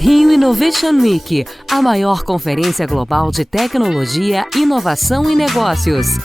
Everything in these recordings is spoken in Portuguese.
Rio Innovation Week, a maior conferência global de tecnologia, inovação e negócios.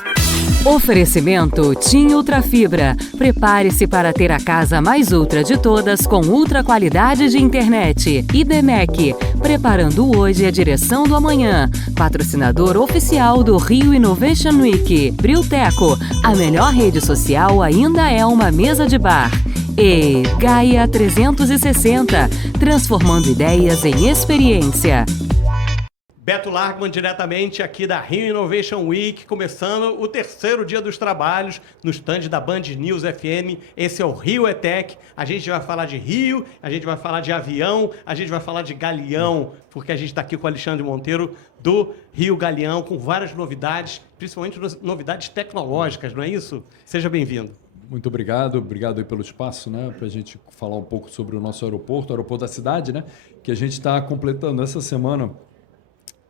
Oferecimento TIM Ultrafibra. Prepare-se para ter a casa mais ultra de todas com ultra qualidade de internet. IDMEC, preparando hoje a direção do amanhã. Patrocinador oficial do Rio Innovation Week. Brilteco, a melhor rede social ainda é uma mesa de bar. E Gaia 360, transformando ideias em experiência. Beto Largman, diretamente aqui da Rio Innovation Week, começando o terceiro dia dos trabalhos no stand da Band News FM. Esse é o Rio ETEC. A gente vai falar de Rio, a gente vai falar de avião, a gente vai falar de Galeão, porque a gente está aqui com o Alexandre Monteiro do Rio Galeão, com várias novidades, principalmente novidades tecnológicas, não é isso? Seja bem-vindo. Muito obrigado aí pelo espaço, né, para a gente falar um pouco sobre o nosso aeroporto, o aeroporto da cidade, né, que a gente está completando essa semana,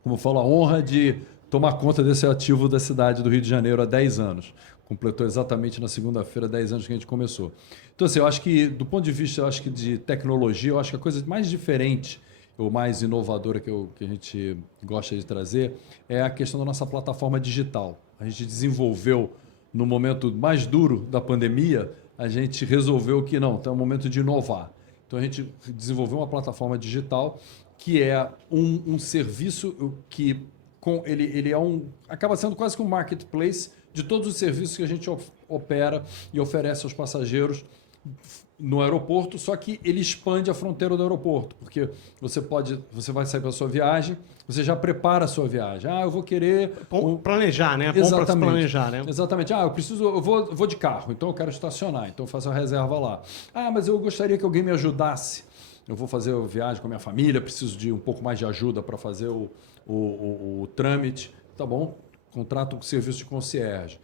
como eu falo, a honra de tomar conta desse ativo da cidade do Rio de Janeiro há 10 anos. Completou exatamente na segunda-feira 10 anos que a gente começou. Então, assim, eu acho que, do ponto de vista de tecnologia, eu acho que a coisa mais diferente ou mais inovadora que a gente gosta de trazer é a questão da nossa plataforma digital. A gente desenvolveu, no momento mais duro da pandemia, a gente resolveu que não, então é o momento de inovar. Então a gente desenvolveu uma plataforma digital que é um serviço que ele acaba sendo quase que um marketplace de todos os serviços que a gente opera e oferece aos passageiros no aeroporto, só que ele expande a fronteira do aeroporto, porque você vai sair para a sua viagem, você já prepara a sua viagem. Eu vou querer planejar, né? Exatamente. Bom para planejar, né? Exatamente. Eu vou de carro, então eu quero estacionar, então eu faço a reserva lá. Mas eu gostaria que alguém me ajudasse. Eu vou fazer a viagem com a minha família, preciso de um pouco mais de ajuda para fazer o trâmite. Tá bom, contrato um serviço de concierge.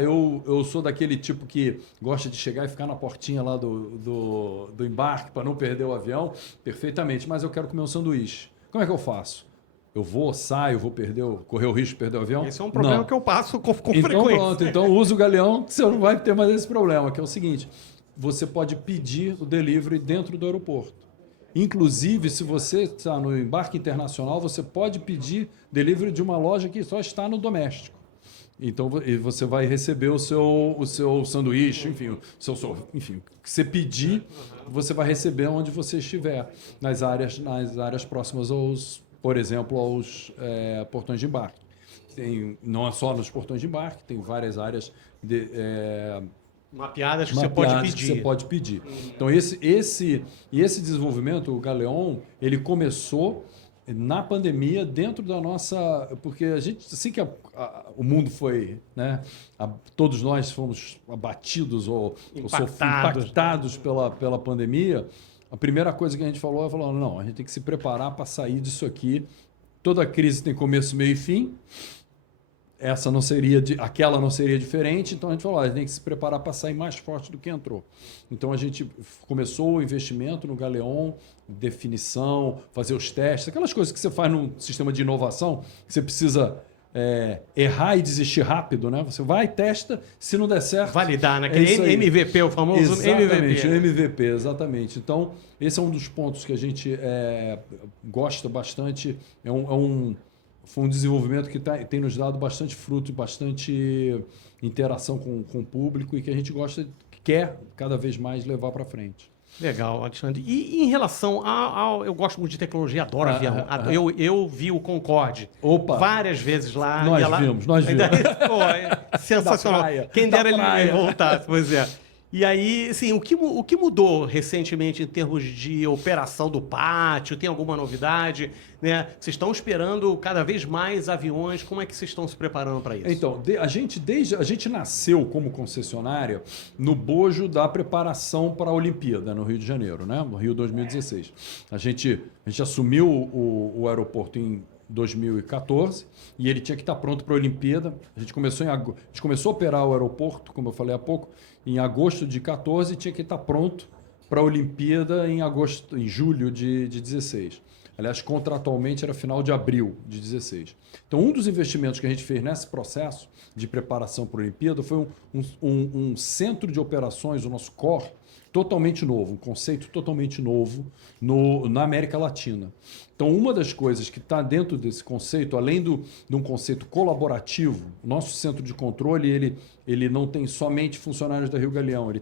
Eu sou daquele tipo que gosta de chegar e ficar na portinha lá do embarque para não perder o avião. Perfeitamente, mas eu quero comer um sanduíche. Como é que eu faço? Eu saio, correr o risco de perder o avião? Esse é um problema que eu passo com frequência. Então pronto, então usa o Galeão, você não vai ter mais esse problema, que é o seguinte, você pode pedir o delivery dentro do aeroporto. Inclusive, se você está no embarque internacional, você pode pedir delivery de uma loja que só está no doméstico. Então, você vai receber o seu sanduíche, enfim, o que você pedir, você vai receber onde você estiver, nas áreas próximas por exemplo, aos portões de embarque. Não é só nos portões de embarque, tem várias áreas mapeadas que você pode pedir. Então, esse desenvolvimento, o Galeão, ele começou na pandemia, dentro da nossa... Porque a gente, assim que o mundo foi, né, todos nós fomos abatidos ou impactados pela pandemia, a primeira coisa que a gente falou, não, a gente tem que se preparar para sair disso aqui. Toda crise tem começo, meio e fim. Aquela não seria diferente, então a gente falou, a gente tem que se preparar para sair mais forte do que entrou. Então a gente começou o investimento no Galeão, definição, fazer os testes, aquelas coisas que você faz num sistema de inovação, que você precisa errar e desistir rápido, né? Você vai, testa, se não der certo... Validar, né? Aquele MVP, o famoso exatamente, MVP. MVP, exatamente. Então, esse é um dos pontos que a gente gosta bastante, foi um desenvolvimento que tem nos dado bastante fruto e bastante interação com o público e que a gente quer cada vez mais levar para frente. Legal, Alexandre. E em relação eu gosto muito de tecnologia, adoro avião. Eu vi o Concorde várias vezes lá. Nós vimos. Sensacional. Quem dera ele voltar, pois é. E aí, assim, o que mudou recentemente em termos de operação do pátio? Tem alguma novidade? Né? Vocês estão esperando cada vez mais aviões? Como é que vocês estão se preparando para isso? Então, a gente nasceu como concessionária no bojo da preparação para a Olimpíada no Rio de Janeiro, né? No Rio 2016. A gente assumiu o aeroporto em 2014 e ele tinha que estar pronto para a Olimpíada. A gente começou a operar o aeroporto, como eu falei há pouco, em agosto de 14 e tinha que estar pronto para a Olimpíada em julho de 16. Aliás, contratualmente era final de abril de 16. Então, um dos investimentos que a gente fez nesse processo de preparação para a Olimpíada foi um centro de operações, o nosso core, totalmente novo, um conceito totalmente novo na América Latina. Então, uma das coisas que está dentro desse conceito, além de um conceito colaborativo, o nosso centro de controle ele não tem somente funcionários da Rio Galeão, ele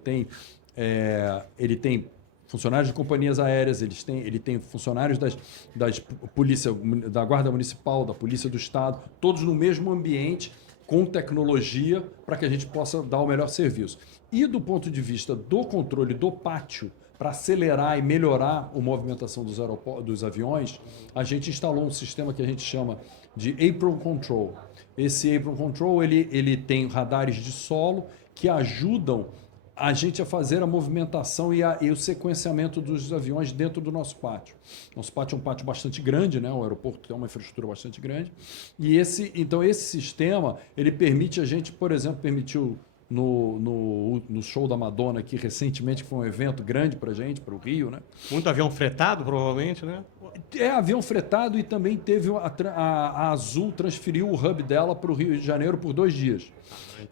tem funcionários de companhias aéreas, ele tem funcionários da Guarda Municipal, da Polícia do Estado, todos no mesmo ambiente, com tecnologia, para que a gente possa dar o melhor serviço. E do ponto de vista do controle do pátio, para acelerar e melhorar a movimentação dos aviões, a gente instalou um sistema que a gente chama de Apron Control. Esse Apron Control ele tem radares de solo que ajudam a gente a fazer a movimentação e o sequenciamento dos aviões dentro do nosso pátio. Nosso pátio é um pátio bastante grande, né? O aeroporto tem uma infraestrutura bastante grande. E então esse sistema ele permite a gente, por exemplo, permitiu no show da Madonna aqui recentemente, que foi um evento grande para a gente, para o Rio, né? Muito avião fretado, provavelmente, né? Avião fretado, e também teve a Azul transferiu o hub dela para o Rio de Janeiro por 2 dias.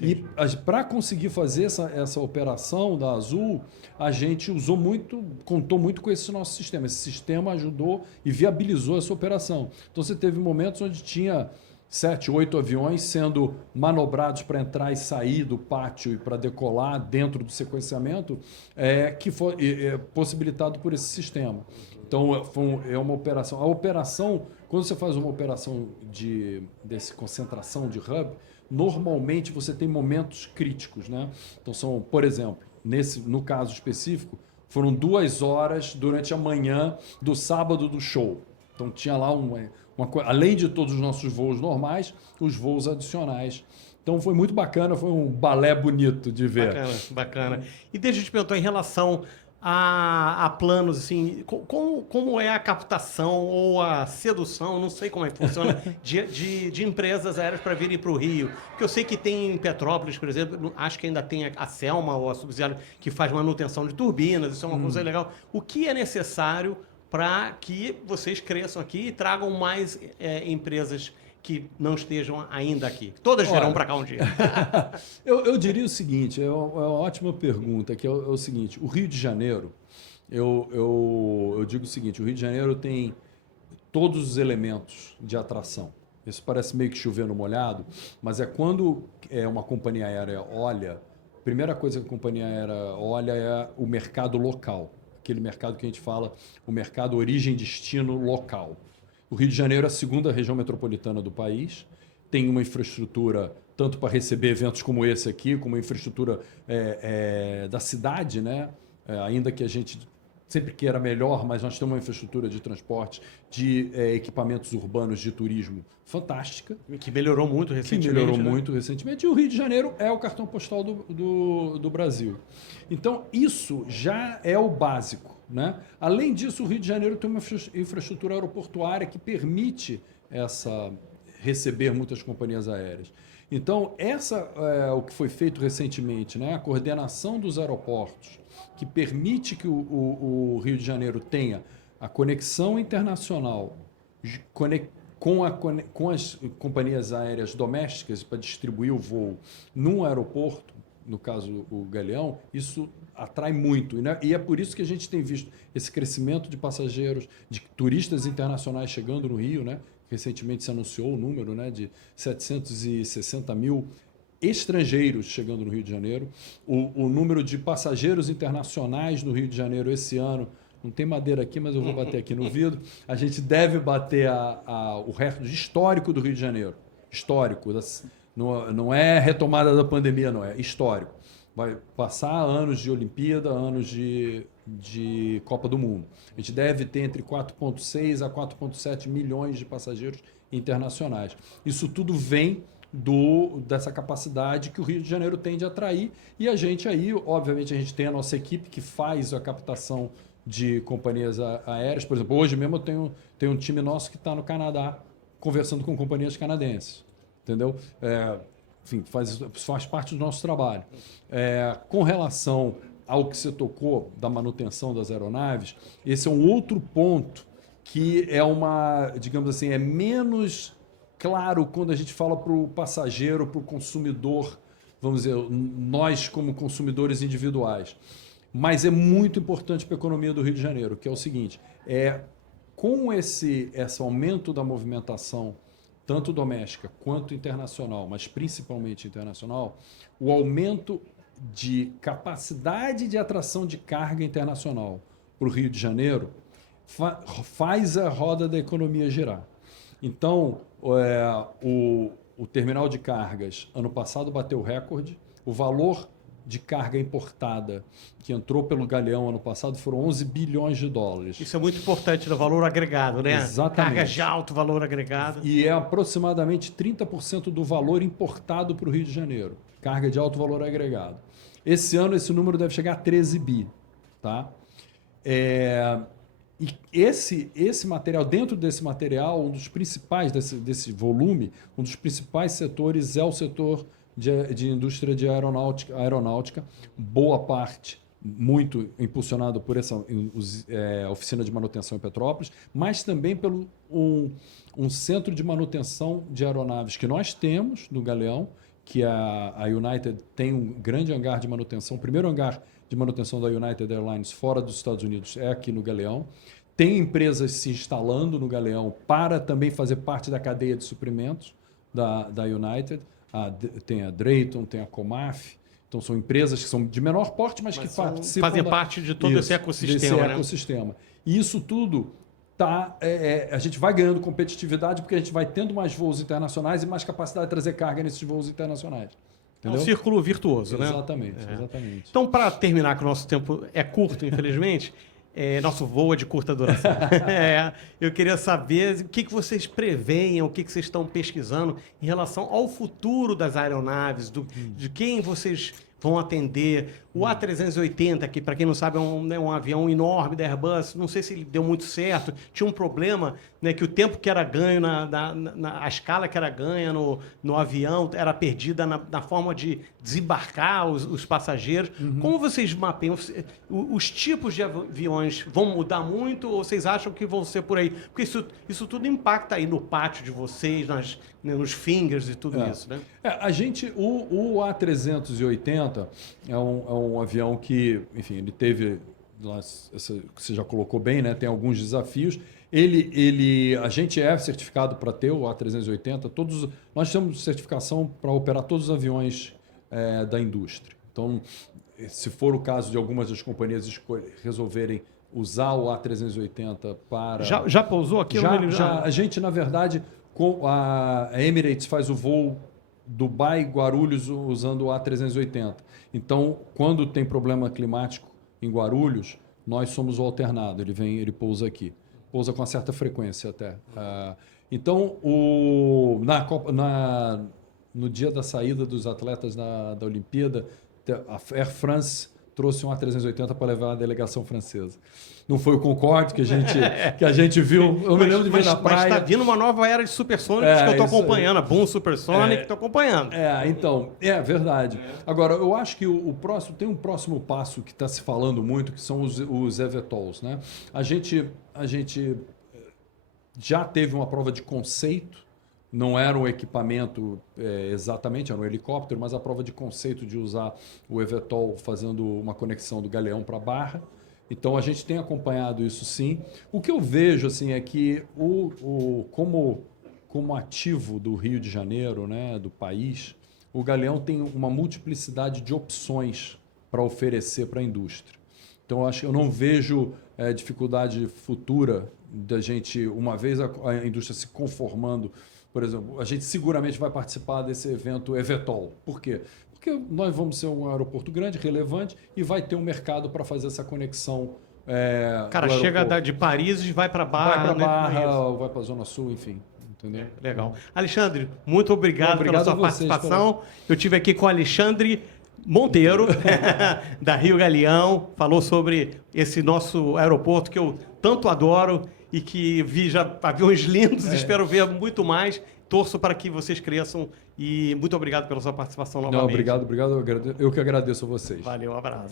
E para conseguir fazer essa operação da Azul, a gente contou muito com esse nosso sistema. Esse sistema ajudou e viabilizou essa operação. Então você teve momentos onde tinha 7, 8 aviões sendo manobrados para entrar e sair do pátio e para decolar dentro do sequenciamento, que foi possibilitado por esse sistema. Então, é uma operação. A operação, quando você faz uma operação desse concentração de hub, normalmente você tem momentos críticos, né? Então, por exemplo, no caso específico, foram 2 horas durante a manhã do sábado do show. Então, tinha lá além de todos os nossos voos normais, os voos adicionais. Então, foi muito bacana, foi um balé bonito de ver. Bacana. E deixa eu te perguntar em relação a planos, assim, como é a captação ou a sedução, não sei como é que funciona, de empresas aéreas para virem para o Rio. Porque eu sei que tem em Petrópolis, por exemplo, acho que ainda tem a Selma, ou a subsidiária, que faz manutenção de turbinas, isso é uma coisa legal. O que é necessário para que vocês cresçam aqui e tragam mais empresas que não estejam ainda aqui? Todas virão para cá um dia. Eu diria o seguinte, é uma ótima pergunta, que é o seguinte: o Rio de Janeiro, eu digo o seguinte, o Rio de Janeiro tem todos os elementos de atração. Isso parece meio que chover no molhado, mas quando uma companhia aérea olha, a primeira coisa que a companhia aérea olha é o mercado local, aquele mercado que a gente fala, o mercado origem-destino local. O Rio de Janeiro é a 2ª região metropolitana do país, tem uma infraestrutura tanto para receber eventos como esse aqui, como a infraestrutura da cidade, né? Ainda que a gente sempre queira melhor, mas nós temos uma infraestrutura de transporte, de equipamentos urbanos de turismo fantástica. Que melhorou muito recentemente. E o Rio de Janeiro é o cartão postal do Brasil. Então, isso já é o básico, né? Além disso, o Rio de Janeiro tem uma infraestrutura aeroportuária que permite receber muitas companhias aéreas. Então, o que foi feito recentemente, né? A coordenação dos aeroportos, que permite que o Rio de Janeiro tenha a conexão internacional com as companhias aéreas domésticas para distribuir o voo num aeroporto, no caso o Galeão, isso atrai muito. Né? E é por isso que a gente tem visto esse crescimento de passageiros, de turistas internacionais chegando no Rio, né? Recentemente se anunciou o número, né, de 760 mil estrangeiros chegando no Rio de Janeiro. O número de passageiros internacionais no Rio de Janeiro esse ano, não tem madeira aqui, mas eu vou bater aqui no vidro, a gente deve bater o recorde histórico do Rio de Janeiro. Histórico. Não é retomada da pandemia, não, é histórico. Vai passar anos de Olimpíada, anos de Copa do Mundo. A gente deve ter entre 4,6 a 4,7 milhões de passageiros internacionais. Isso tudo vem dessa capacidade que o Rio de Janeiro tem de atrair, e a gente aí, obviamente, a gente tem a nossa equipe que faz a captação de companhias aéreas. Por exemplo, hoje mesmo eu tenho um time nosso que está no Canadá conversando com companhias canadenses, entendeu? Enfim, faz parte do nosso trabalho. Com relação ao que você tocou da manutenção das aeronaves, esse é um outro ponto que digamos assim, é menos claro quando a gente fala para o passageiro, para o consumidor, vamos dizer, nós como consumidores individuais. Mas é muito importante para a economia do Rio de Janeiro, que é o seguinte, com esse aumento da movimentação, tanto doméstica quanto internacional, mas principalmente internacional, o aumento de capacidade de atração de carga internacional para o Rio de Janeiro faz a roda da economia girar. Então, o terminal de cargas, ano passado, bateu recorde. O valor de carga importada que entrou pelo Galeão ano passado foram 11 bilhões de dólares. Isso é muito importante, do valor agregado, né? Exatamente. Carga de alto valor agregado. E é aproximadamente 30% do valor importado para o Rio de Janeiro. Carga de alto valor agregado. Esse ano, esse número deve chegar a 13 bi. Tá? E esse material, dentro desse material, um dos principais desse volume, um dos principais setores é o setor de indústria de aeronáutica, boa parte, muito impulsionado por essa oficina de manutenção em Petrópolis, mas também pelo um centro de manutenção de aeronaves que nós temos no Galeão, que a United tem um grande hangar de manutenção, o primeiro hangar de manutenção da United Airlines fora dos Estados Unidos é aqui no Galeão. Tem empresas se instalando no Galeão para também fazer parte da cadeia de suprimentos da United. Tem a Drayton, tem a Comaf. Então, são empresas que são de menor porte, mas que participam. Fazem parte de todo esse ecossistema. Ecossistema. E isso tudo a gente vai ganhando competitividade porque a gente vai tendo mais voos internacionais e mais capacidade de trazer carga nesses voos internacionais. Entendeu? É um círculo virtuoso, né? Exatamente, exatamente. Então, para terminar, que o nosso tempo é curto, infelizmente, nosso voo é de curta duração. Eu queria saber o que vocês preveem, o que vocês estão pesquisando em relação ao futuro das aeronaves, de quem vocês vão atender. O A380, que para quem não sabe é um avião enorme da Airbus, não sei se ele deu muito certo, tinha um problema, né, que o tempo que era ganho, a escala que era ganha no avião era perdida na forma de desembarcar os passageiros. Como vocês mapeiam? Os tipos de aviões vão mudar muito ou vocês acham que vão ser por aí? Porque isso tudo impacta aí no pátio de vocês, nos fingers e tudo isso, né? O A380 é um avião que, enfim, ele teve, você já colocou bem, né? Tem alguns desafios. A gente é certificado para ter o A380. Nós temos certificação para operar todos os aviões da indústria. Então, se for o caso de algumas das companhias resolverem usar o A380 para... Já pousou aqui? Já. A gente, na verdade, a Emirates faz o voo Dubai-Guarulhos usando o A380. Então, quando tem problema climático em Guarulhos, nós somos o alternado. Ele pousa aqui. Pousa com uma certa frequência até. Então, no dia da saída dos atletas da Olimpíada, a Air France trouxe um A380 para levar a delegação francesa. Não foi o Concorde que a gente viu. Eu me lembro de ver na praia. Mas está vindo uma nova era de supersônicos que eu estou acompanhando. A Boom Supersonic, estou acompanhando. Então, é verdade. Agora, eu acho que tem um próximo passo que está se falando muito, que são os eVTOLs, né? A gente já teve uma prova de conceito. Não era um equipamento exatamente, era um helicóptero, mas a prova de conceito de usar o eVTOL fazendo uma conexão do Galeão para a Barra. Então, a gente tem acompanhado isso, sim. O que eu vejo assim, é que, como ativo do Rio de Janeiro, né, do país, o Galeão tem uma multiplicidade de opções para oferecer para a indústria. Então, eu não vejo dificuldade futura da gente, uma vez a indústria se conformando. Por exemplo, a gente seguramente vai participar desse evento eVTOL. Por quê? Porque nós vamos ser um aeroporto grande, relevante, e vai ter um mercado para fazer essa conexão. Cara, chega de Paris e vai para Barra. Vai para Barra, vai para a Zona Sul, enfim. Entendeu? Legal. Alexandre, muito obrigado pela sua participação. Eu estive aqui com o Alexandre Monteiro, da Rio Galeão, falou sobre esse nosso aeroporto que eu tanto adoro e que vi já aviões lindos, espero ver muito mais. Torço para que vocês cresçam e muito obrigado pela sua participação novamente. Não, obrigado. Eu que agradeço a vocês. Valeu, um abraço.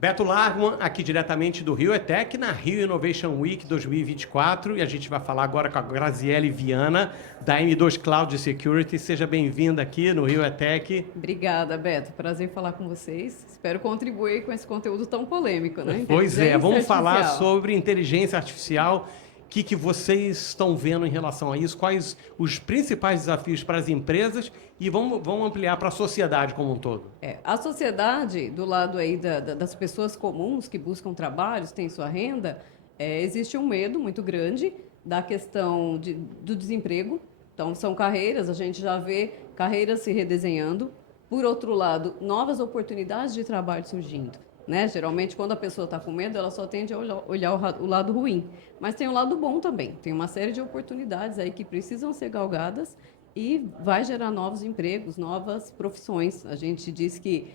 Beto Largman, aqui diretamente do Rio ETEC, na Rio Innovation Week 2024, e a gente vai falar agora com a Graziele Viana, da M2 Cloud Security. Seja bem-vinda aqui no Rio ETEC. Obrigada, Beto. Prazer falar com vocês. Espero contribuir com esse conteúdo tão polêmico, né? Pois é, vamos falar artificial. sobre inteligência artificial. O que vocês estão vendo em relação a isso? Quais os principais desafios para as empresas e vamos ampliar para a sociedade como um todo? A sociedade, do lado aí das pessoas comuns que buscam trabalhos, têm sua renda, existe um medo muito grande da questão do desemprego. Então, são carreiras, a gente já vê carreiras se redesenhando. Por outro lado, novas oportunidades de trabalho surgindo. Né? Geralmente, quando a pessoa está com medo, ela só tende a olhar o lado ruim. Mas tem o lado bom também. Tem uma série de oportunidades aí que precisam ser galgadas e vai gerar novos empregos, novas profissões. A gente diz que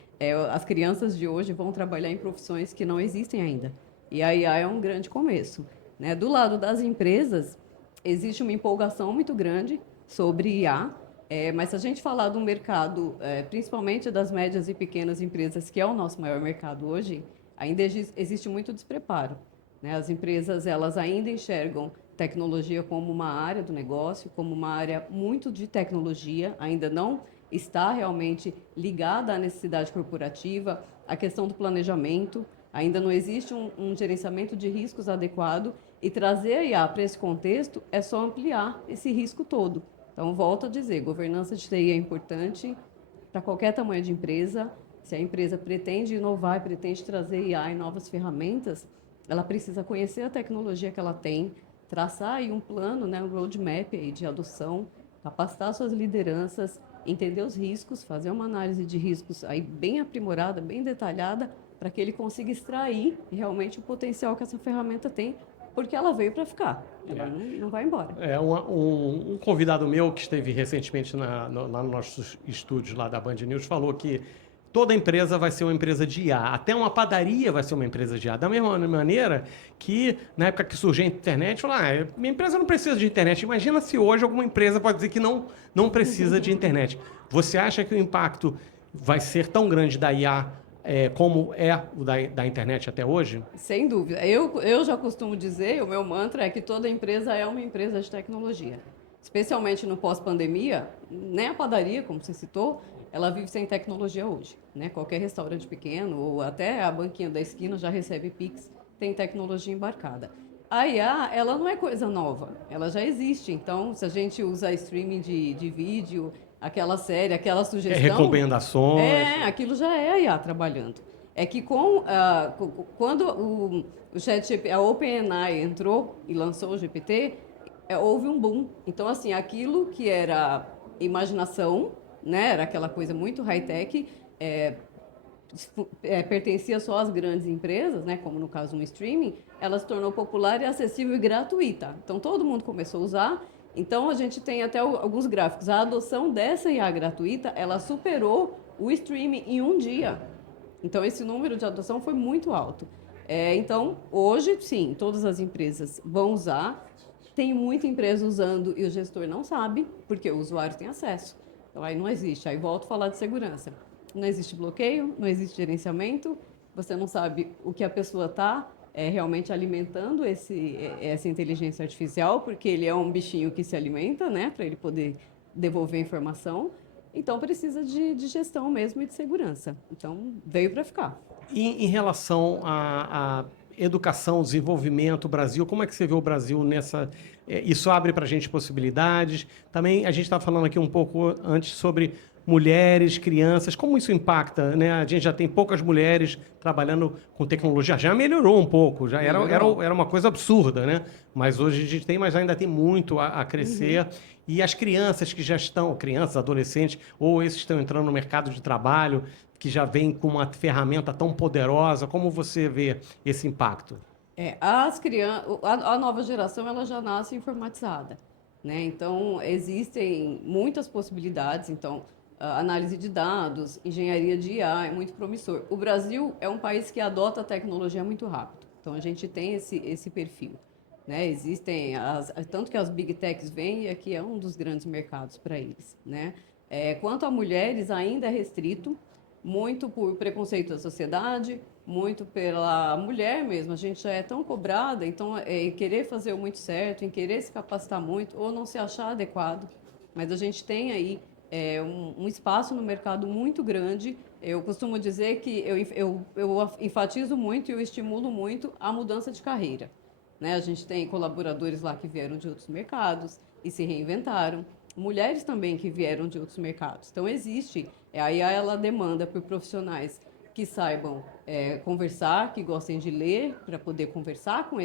as crianças de hoje vão trabalhar em profissões que não existem ainda. E a IA é um grande começo. Né? Do lado das empresas, existe uma empolgação muito grande sobre IA. Mas se a gente falar do mercado, principalmente das médias e pequenas empresas, que é o nosso maior mercado hoje, ainda existe muito despreparo. Né? As empresas elas ainda enxergam tecnologia como uma área do negócio, como uma área muito de tecnologia, ainda não está realmente ligada à necessidade corporativa, à questão do planejamento, ainda não existe um gerenciamento de riscos adequado, e trazer a IA para esse contexto é só ampliar esse risco todo. Então, volto a dizer, governança de TI é importante para qualquer tamanho de empresa. Se a empresa pretende inovar e pretende trazer IA e novas ferramentas, ela precisa conhecer a tecnologia que ela tem, traçar aí um plano, né, um roadmap aí de adoção, capacitar suas lideranças, entender os riscos, fazer uma análise de riscos aí bem aprimorada, bem detalhada, para que ele consiga extrair realmente o potencial que essa ferramenta tem, porque ela veio para ficar, ela não vai embora. Um convidado meu que esteve recentemente lá nos nossos estúdios lá da Band News falou que toda empresa vai ser uma empresa de IA, até uma padaria vai ser uma empresa de IA. Da mesma maneira que, na época que surgiu a internet, falou, minha empresa não precisa de internet. Imagina se hoje alguma empresa pode dizer que não precisa de internet. Você acha que o impacto vai ser tão grande da IA como é o da internet até hoje? Sem dúvida. Eu já costumo dizer, o meu mantra é que toda empresa é uma empresa de tecnologia. Especialmente no pós-pandemia, nem a padaria, como você citou, ela vive sem tecnologia hoje. Né? Qualquer restaurante pequeno ou até a banquinha da esquina já recebe Pix, tem tecnologia embarcada. A IA, ela não é coisa nova, ela já existe. Então, se a gente usa streaming de vídeo, aquela série, aquela sugestão... recomendações... aquilo já é a IA trabalhando. É que quando o ChatGPT, a OpenAI entrou e lançou o GPT, houve um boom. Então, assim, aquilo que era imaginação, né, era aquela coisa muito high-tech, pertencia só às grandes empresas, né, como no caso um streaming, ela se tornou popular e acessível e gratuita. Então, todo mundo começou a usar. Então, a gente tem até alguns gráficos. A adoção dessa IA gratuita, ela superou o streaming em um dia. Então, esse número de adoção foi muito alto. Então, hoje, sim, todas as empresas vão usar. Tem muita empresa usando e o gestor não sabe, porque o usuário tem acesso. Então, aí não existe. Aí volto a falar de segurança. Não existe bloqueio, não existe gerenciamento, você não sabe o que a pessoa está realmente alimentando essa inteligência artificial, porque ele é um bichinho que se alimenta, né, para ele poder devolver informação. Então, precisa de gestão mesmo e de segurança. Então, veio para ficar. E em relação à educação, desenvolvimento, o Brasil, como é que você vê o Brasil nessa... Isso abre para a gente possibilidades. Também a gente estava falando aqui um pouco antes sobre mulheres, crianças, como isso impacta, né? A gente já tem poucas mulheres trabalhando com tecnologia, já melhorou um pouco, já era uma coisa absurda, né? Mas hoje a gente tem, mas ainda tem muito a crescer. E as crianças que já estão, crianças, adolescentes, ou esses que estão entrando no mercado de trabalho, que já vêm com uma ferramenta tão poderosa, como você vê esse impacto? A nova geração ela já nasce informatizada, né? Então, existem muitas possibilidades. Então, análise de dados, engenharia de IA é muito promissor. O Brasil é um país que adota a tecnologia muito rápido. Então, a gente tem esse perfil. Né? Existem, tanto que as Big Techs vêm, e aqui é um dos grandes mercados para eles. Né? Quanto a mulheres, ainda é restrito, muito por preconceito da sociedade, muito pela mulher mesmo. A gente já é tão cobrada, então, em querer fazer o muito certo, em querer se capacitar muito, ou não se achar adequado. Mas a gente tem aí um espaço no mercado muito grande. Eu costumo dizer que eu enfatizo muito e eu estimulo muito a mudança de carreira. Né? A gente tem colaboradores lá que vieram de outros mercados e se reinventaram. Mulheres também que vieram de outros mercados. Então, existe. Aí ela demanda por profissionais que saibam conversar, que gostem de ler para poder conversar com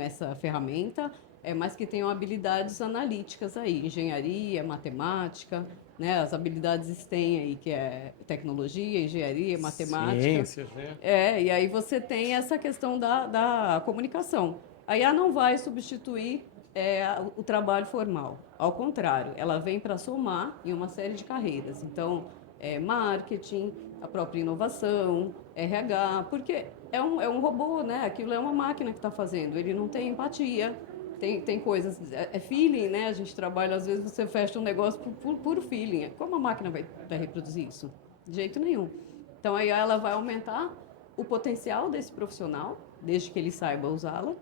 essa ferramenta, mas que tenham habilidades analíticas aí, engenharia, matemática, né? As habilidades STEM aí, que é tecnologia, engenharia, matemática. Ciências, né? E aí você tem essa questão da comunicação. A IA não vai substituir o trabalho formal. Ao contrário, ela vem para somar em uma série de carreiras. Então, marketing, a própria inovação, RH, porque é um robô, né? Aquilo é uma máquina que está fazendo, ele não tem empatia, tem coisas, feeling, né? A gente trabalha, às vezes você fecha um negócio por puro feeling. Como a máquina vai reproduzir isso? De jeito nenhum. Então, aí ela vai aumentar o potencial desse profissional, desde que ele saiba usá-la,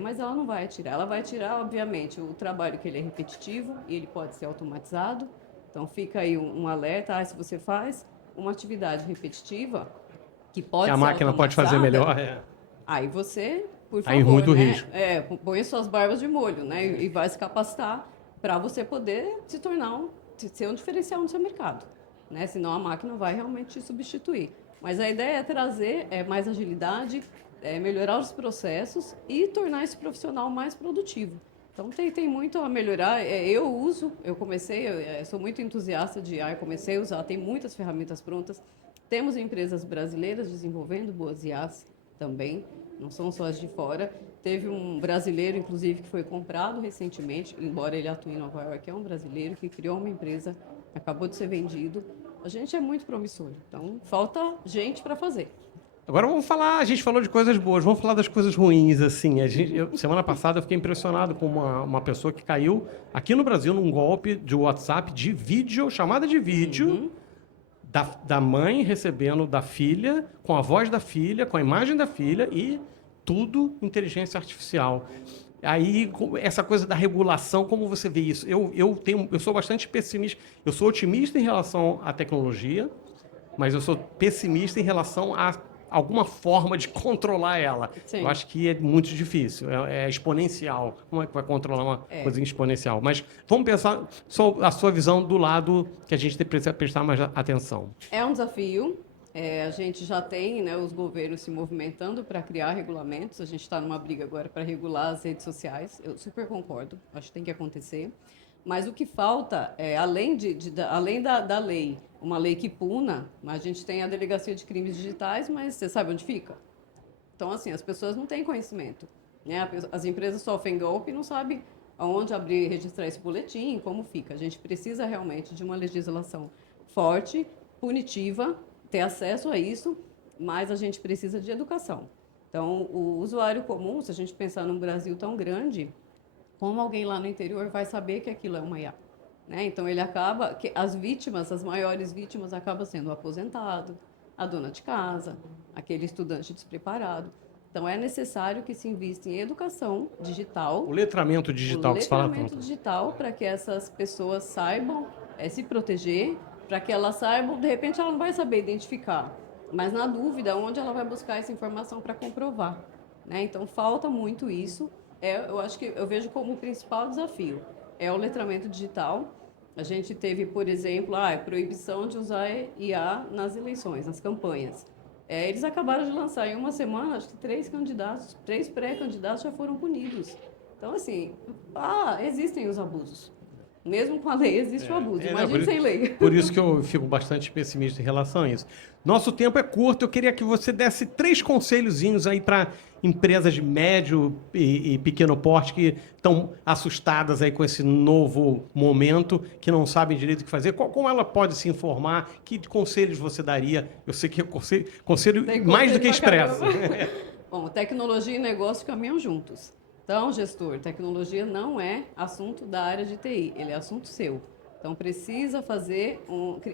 mas ela não vai tirar. Ela vai tirar, obviamente, o trabalho que ele é repetitivo e ele pode ser automatizado. Então, fica aí um alerta, se você faz uma atividade repetitiva, que pode Que a ser máquina pode fazer melhor. aí você, por Aí favor, ruim do né? risco. Põe suas barbas de molho, né? E vai se capacitar para você poder se tornar ser um diferencial no seu mercado, né? Senão a máquina vai realmente te substituir. Mas a ideia é trazer mais agilidade, melhorar os processos e tornar esse profissional mais produtivo. Então, tem muito a melhorar. Eu sou muito entusiasta de IA, eu comecei a usar, tem muitas ferramentas prontas. Temos empresas brasileiras desenvolvendo boas IAs também, não são só as de fora. Teve um brasileiro, inclusive, que foi comprado recentemente, embora ele atue em Nova York, é um brasileiro que criou uma empresa, acabou de ser vendido. A gente é muito promissor, então falta gente para fazer. Agora vamos falar, a gente falou de coisas boas, vamos falar das coisas ruins, assim. Semana passada eu fiquei impressionado com uma pessoa que caiu aqui no Brasil num golpe de WhatsApp de vídeo, chamada de vídeo, da mãe recebendo da filha, com a voz da filha, com a imagem da filha e tudo inteligência artificial. Aí, essa coisa da regulação, como você vê isso? Eu sou bastante pessimista, eu sou otimista em relação à tecnologia, mas eu sou pessimista em relação a alguma forma de controlar ela. Sim. Eu acho que é muito difícil, é exponencial. Como é que vai controlar uma coisa exponencial? Mas vamos pensar a sua visão do lado que a gente precisa prestar mais atenção. É um desafio. A gente já tem, né, os governos se movimentando para criar regulamentos. A gente está numa briga agora para regular as redes sociais. Eu super concordo, acho que tem que acontecer. Mas o que falta, além da lei, uma lei que puna, a gente tem a Delegacia de Crimes Digitais, mas você sabe onde fica? Então, assim, as pessoas não têm conhecimento, né? As empresas sofrem golpe e não sabem aonde abrir e registrar esse boletim, como fica. A gente precisa realmente de uma legislação forte, punitiva, ter acesso a isso, mas a gente precisa de educação. Então, o usuário comum, se a gente pensar num Brasil tão grande, como alguém lá no interior vai saber que aquilo é uma IA? Né? Então, ele acaba... as maiores vítimas acabam sendo o aposentado, a dona de casa, aquele estudante despreparado. Então, é necessário que se invista em educação digital. O letramento digital que você fala tanto. O letramento digital para que essas pessoas saibam se proteger, para que elas saibam, de repente ela não vai saber identificar, mas na dúvida, onde ela vai buscar essa informação para comprovar. Né? Então, falta muito isso. Eu acho que eu vejo como o principal desafio é o letramento digital. A gente teve, por exemplo, a proibição de usar IA nas eleições, nas campanhas. Eles acabaram de lançar em uma semana, acho que 3 pré-candidatos já foram punidos. Então, assim, existem os abusos. Mesmo com a lei existe o abuso, imagine sem lei. Por isso que eu fico bastante pessimista em relação a isso. Nosso tempo é curto, eu queria que você desse 3 conselhozinhos aí para empresas de médio e pequeno porte que estão assustadas aí com esse novo momento, que não sabem direito o que fazer. Como ela pode se informar? Que conselhos você daria? Eu sei que é conselho mais do que expresso. Bom, tecnologia e negócio caminham juntos. Então, gestor, tecnologia não é assunto da área de TI, ele é assunto seu. Então, precisa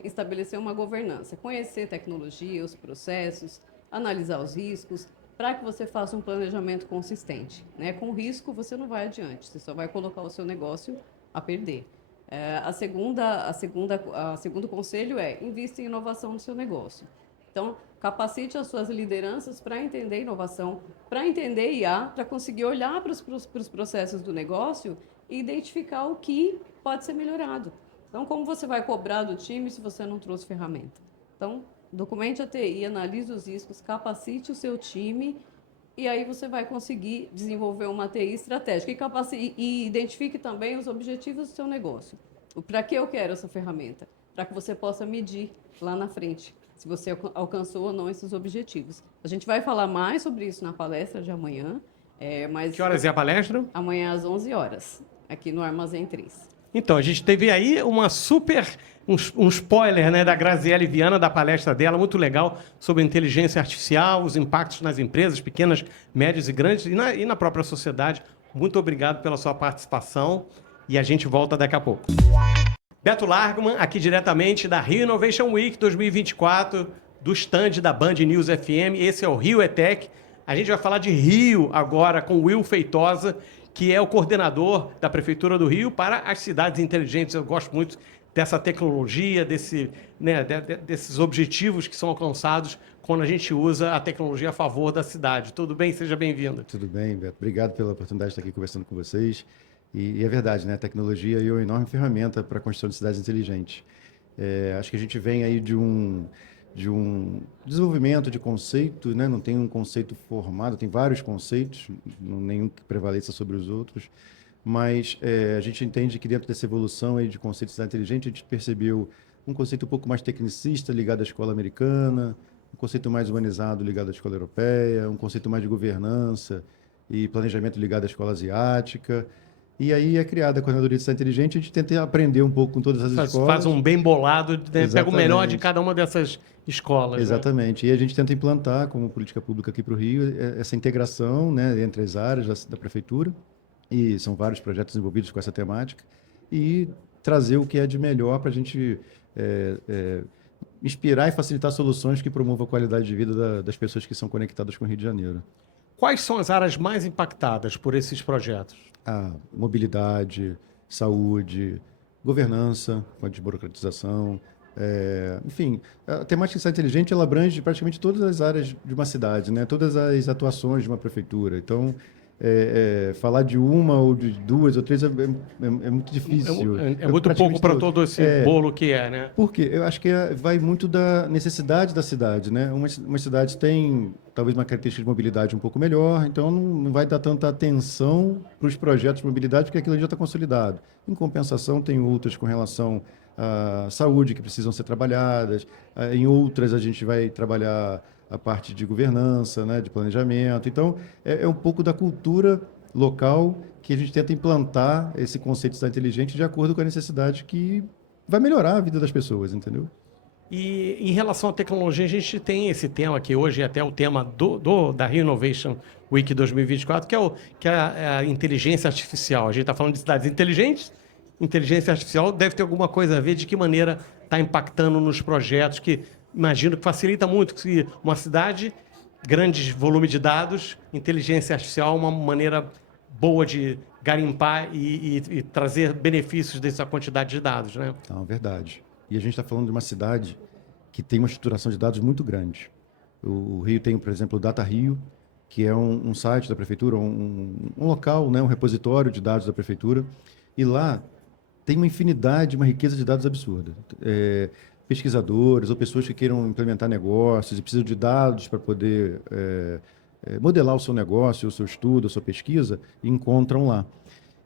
estabelecer uma governança, conhecer tecnologia, os processos, analisar os riscos, para que você faça um planejamento consistente, né? Com risco, você não vai adiante, você só vai colocar o seu negócio a perder. Segundo conselho é invista em inovação no seu negócio. Então, capacite as suas lideranças para entender inovação, para entender IA, para conseguir olhar para os processos do negócio e identificar o que pode ser melhorado. Então, como você vai cobrar do time se você não trouxe ferramenta? Então, documente a TI, analise os riscos, capacite o seu time e aí você vai conseguir desenvolver uma TI estratégica e identifique também os objetivos do seu negócio. Para que eu quero essa ferramenta? Para que você possa medir lá na frente se você alcançou ou não esses objetivos. A gente vai falar mais sobre isso na palestra de amanhã. Mas Que horas é a palestra? Amanhã às 11 horas, aqui no Armazém 3. Então, a gente teve aí um spoiler, né, da Graziele Viana, da palestra dela, muito legal, sobre inteligência artificial, os impactos nas empresas, pequenas, médias e grandes, e na própria sociedade. Muito obrigado pela sua participação e a gente volta daqui a pouco. Beto Largman, aqui diretamente da Rio Innovation Week 2024, do stand da Band News FM. Esse é o Rio ETEC. A gente vai falar de Rio agora com o Will Feitosa, que é o coordenador da Prefeitura do Rio para as cidades inteligentes. Eu gosto muito dessa tecnologia, desses objetivos que são alcançados quando a gente usa a tecnologia a favor da cidade. Tudo bem? Seja bem-vindo. Tudo bem, Beto. Obrigado pela oportunidade de estar aqui conversando com vocês. E é verdade, né? A tecnologia é uma enorme ferramenta para a construção de cidades inteligentes. Acho que a gente vem aí de um desenvolvimento de conceito, né? Não tem um conceito formado, tem vários conceitos, nenhum que prevaleça sobre os outros, mas a gente entende que dentro dessa evolução aí de conceito de cidade inteligente, a gente percebeu um conceito um pouco mais tecnicista ligado à escola americana, um conceito mais humanizado ligado à escola europeia, um conceito mais de governança e planejamento ligado à escola asiática. E aí é criada a Coordenadoria de Cidade Inteligente, a gente tenta aprender um pouco com todas as escolas. Faz um bem bolado, né? Pega o melhor de cada uma dessas escolas. Exatamente. Né? E a gente tenta implantar, como política pública aqui para o Rio, essa integração, né, entre as áreas da Prefeitura, e são vários projetos envolvidos com essa temática, e trazer o que é de melhor para a gente inspirar e facilitar soluções que promovam a qualidade de vida das pessoas que são conectadas com o Rio de Janeiro. Quais são as áreas mais impactadas por esses projetos? A mobilidade, saúde, governança, com a desburocratização, enfim, a temática de cidade inteligente ela abrange praticamente todas as áreas de uma cidade, né? Todas as atuações de uma prefeitura. Então, falar de uma ou de duas ou três é muito difícil. É muito pouco para todo esse bolo que é, né? Porque eu acho que vai muito da necessidade da cidade, né? Uma cidade tem talvez uma característica de mobilidade um pouco melhor, então não vai dar tanta atenção para os projetos de mobilidade, porque aquilo já está consolidado. Em compensação, tem outras com relação à saúde que precisam ser trabalhadas, em outras a gente vai trabalhar a parte de governança, né, de planejamento. Então, é um pouco da cultura local que a gente tenta implantar esse conceito de cidade inteligente de acordo com a necessidade que vai melhorar a vida das pessoas, entendeu? E em relação à tecnologia, a gente tem esse tema que hoje é até o tema da Rio Innovation Week 2024, que é a inteligência artificial. A gente está falando de cidades inteligentes, inteligência artificial deve ter alguma coisa a ver de que maneira está impactando nos projetos, que imagino que facilita muito, que uma cidade, grande volume de dados, inteligência artificial, uma maneira boa de garimpar e trazer benefícios dessa quantidade de dados, né? Não, verdade. E a gente está falando de uma cidade que tem uma estruturação de dados muito grande. O Rio tem, por exemplo, o Data Rio, que é um site da prefeitura, um local, né, um repositório de dados da prefeitura, e lá tem uma infinidade, uma riqueza de dados absurda. Pesquisadores ou pessoas que queiram implementar negócios e precisam de dados para poder modelar o seu negócio, o seu estudo, a sua pesquisa, encontram lá.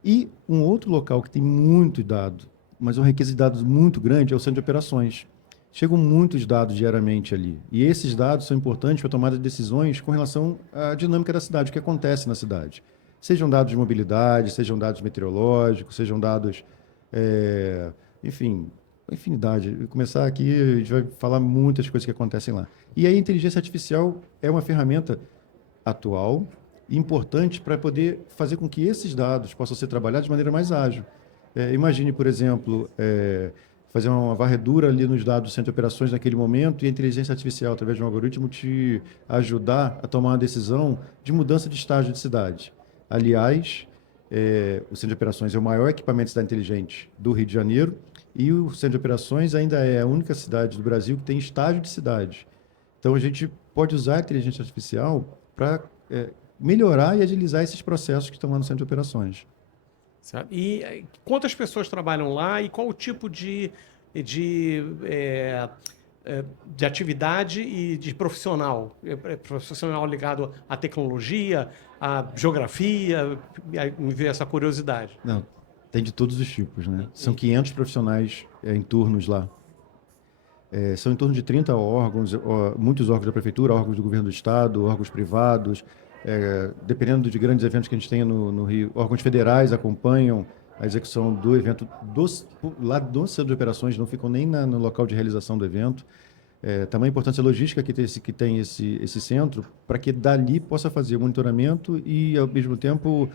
E um outro local que tem muito dado, mas uma riqueza de dados muito grande, é o centro de operações. Chegam muitos dados diariamente ali. E esses dados são importantes para a tomada de decisões com relação à dinâmica da cidade, o que acontece na cidade. Sejam dados de mobilidade, sejam dados meteorológicos, sejam dados, enfim, infinidade. Começar aqui, a gente vai falar muitas coisas que acontecem lá. E aí a inteligência artificial é uma ferramenta atual e importante para poder fazer com que esses dados possam ser trabalhados de maneira mais ágil. Imagine, por exemplo, fazer uma varredura ali nos dados do centro de operações naquele momento e a inteligência artificial, através de um algoritmo, te ajudar a tomar uma decisão de mudança de estágio de cidade. Aliás, o centro de operações é o maior equipamento de cidade inteligente do Rio de Janeiro e o centro de operações ainda é a única cidade do Brasil que tem estágio de cidade. Então, a gente pode usar a inteligência artificial para melhorar e agilizar esses processos que estão lá no centro de operações. Certo? E quantas pessoas trabalham lá e qual o tipo de atividade e de profissional? Profissional ligado à tecnologia, à geografia? Me veio essa curiosidade. Não, tem de todos os tipos, né? São 500 profissionais em turnos lá. São em torno de 30 órgãos, muitos órgãos da prefeitura, órgãos do governo do estado, órgãos privados. Dependendo de grandes eventos que a gente tenha no Rio, órgãos federais acompanham a execução do evento lá do centro de operações, não ficam nem no local de realização do evento. Tamanha importância logística que tem esse centro, para que dali possa fazer o monitoramento e, ao mesmo tempo,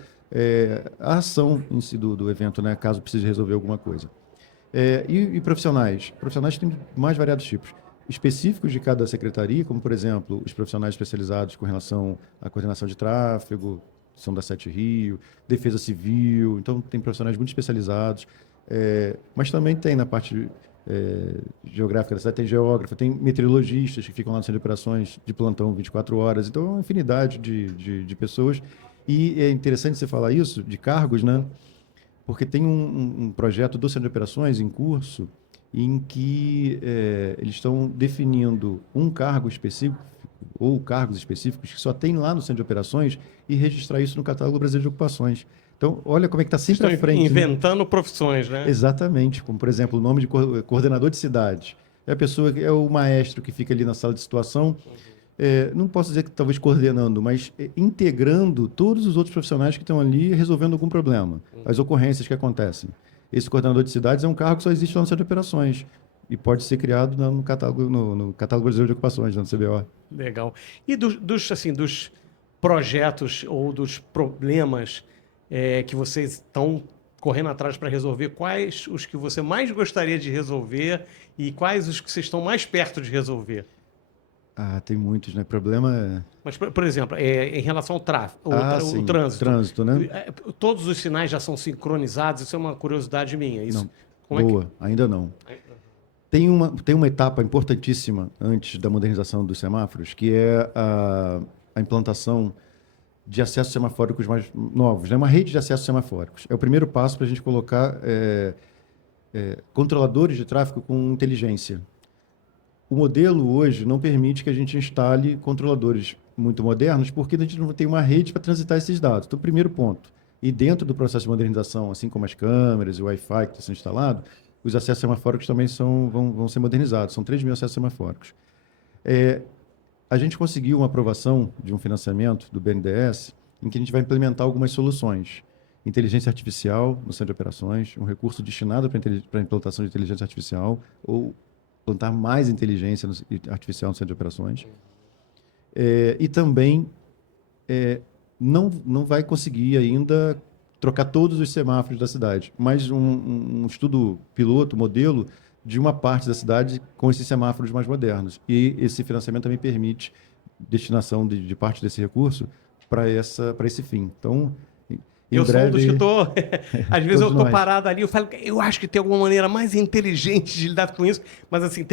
a ação em si do evento, né, caso precise resolver alguma coisa. E profissionais? Profissionais têm mais variados tipos. Específicos de cada secretaria, como, por exemplo, os profissionais especializados com relação à coordenação de tráfego, são da Sete Rio, defesa civil, então tem profissionais muito especializados, mas também tem na parte geográfica da cidade, tem geógrafo, tem meteorologistas que ficam lá no centro de operações de plantão 24 horas, então é uma infinidade de pessoas. E é interessante você falar isso, de cargos, né? Porque tem um projeto do centro de operações em curso, em que eles estão definindo um cargo específico ou cargos específicos que só tem lá no centro de operações e registrar isso no catálogo brasileiro de ocupações. Então, olha como é que está sempre à frente. Inventando, né? Profissões, né? Exatamente, como, por exemplo, o nome de coordenador de cidade. É a pessoa, é o maestro que fica ali na sala de situação, não posso dizer que talvez coordenando, mas integrando todos os outros profissionais que estão ali resolvendo algum problema, as ocorrências que acontecem. Esse coordenador de cidades é um cargo que só existe lá no centro de operações e pode ser criado no catálogo brasileiro de ocupações, no CBO. Legal. E dos projetos ou dos problemas que vocês estão correndo atrás para resolver, quais os que você mais gostaria de resolver e quais os que vocês estão mais perto de resolver? Tem muitos, né? Problema Mas, por exemplo, em relação ao tráfego, sim, o trânsito. Trânsito, né? Todos os sinais já são sincronizados? Isso é uma curiosidade minha. Isso, não. Ainda não. Tem uma etapa importantíssima antes da modernização dos semáforos, que é a implantação de acessos semafóricos mais novos, né? Uma rede de acessos semafóricos. É o primeiro passo para a gente colocar controladores de tráfego com inteligência. O modelo hoje não permite que a gente instale controladores muito modernos, porque a gente não tem uma rede para transitar esses dados. Então, primeiro ponto. E dentro do processo de modernização, assim como as câmeras e o Wi-Fi que está sendo instalado, os acessos semafóricos também vão ser modernizados. São 3 mil acessos semafóricos. A gente conseguiu uma aprovação de um financiamento do BNDES em que a gente vai implementar algumas soluções. Inteligência artificial no centro de operações, um recurso destinado para a implantação de inteligência artificial ou plantar mais inteligência artificial no centro de operações. E também não vai conseguir ainda trocar todos os semáforos da cidade, mas um estudo piloto, modelo, de uma parte da cidade com esses semáforos mais modernos. E esse financiamento também permite destinação de parte desse recurso para esse fim. Então, eu breve, sou um dos que estou... Às vezes eu estou nós. parado ali, eu falo, eu acho que tem alguma maneira mais inteligente de lidar com isso, mas assim,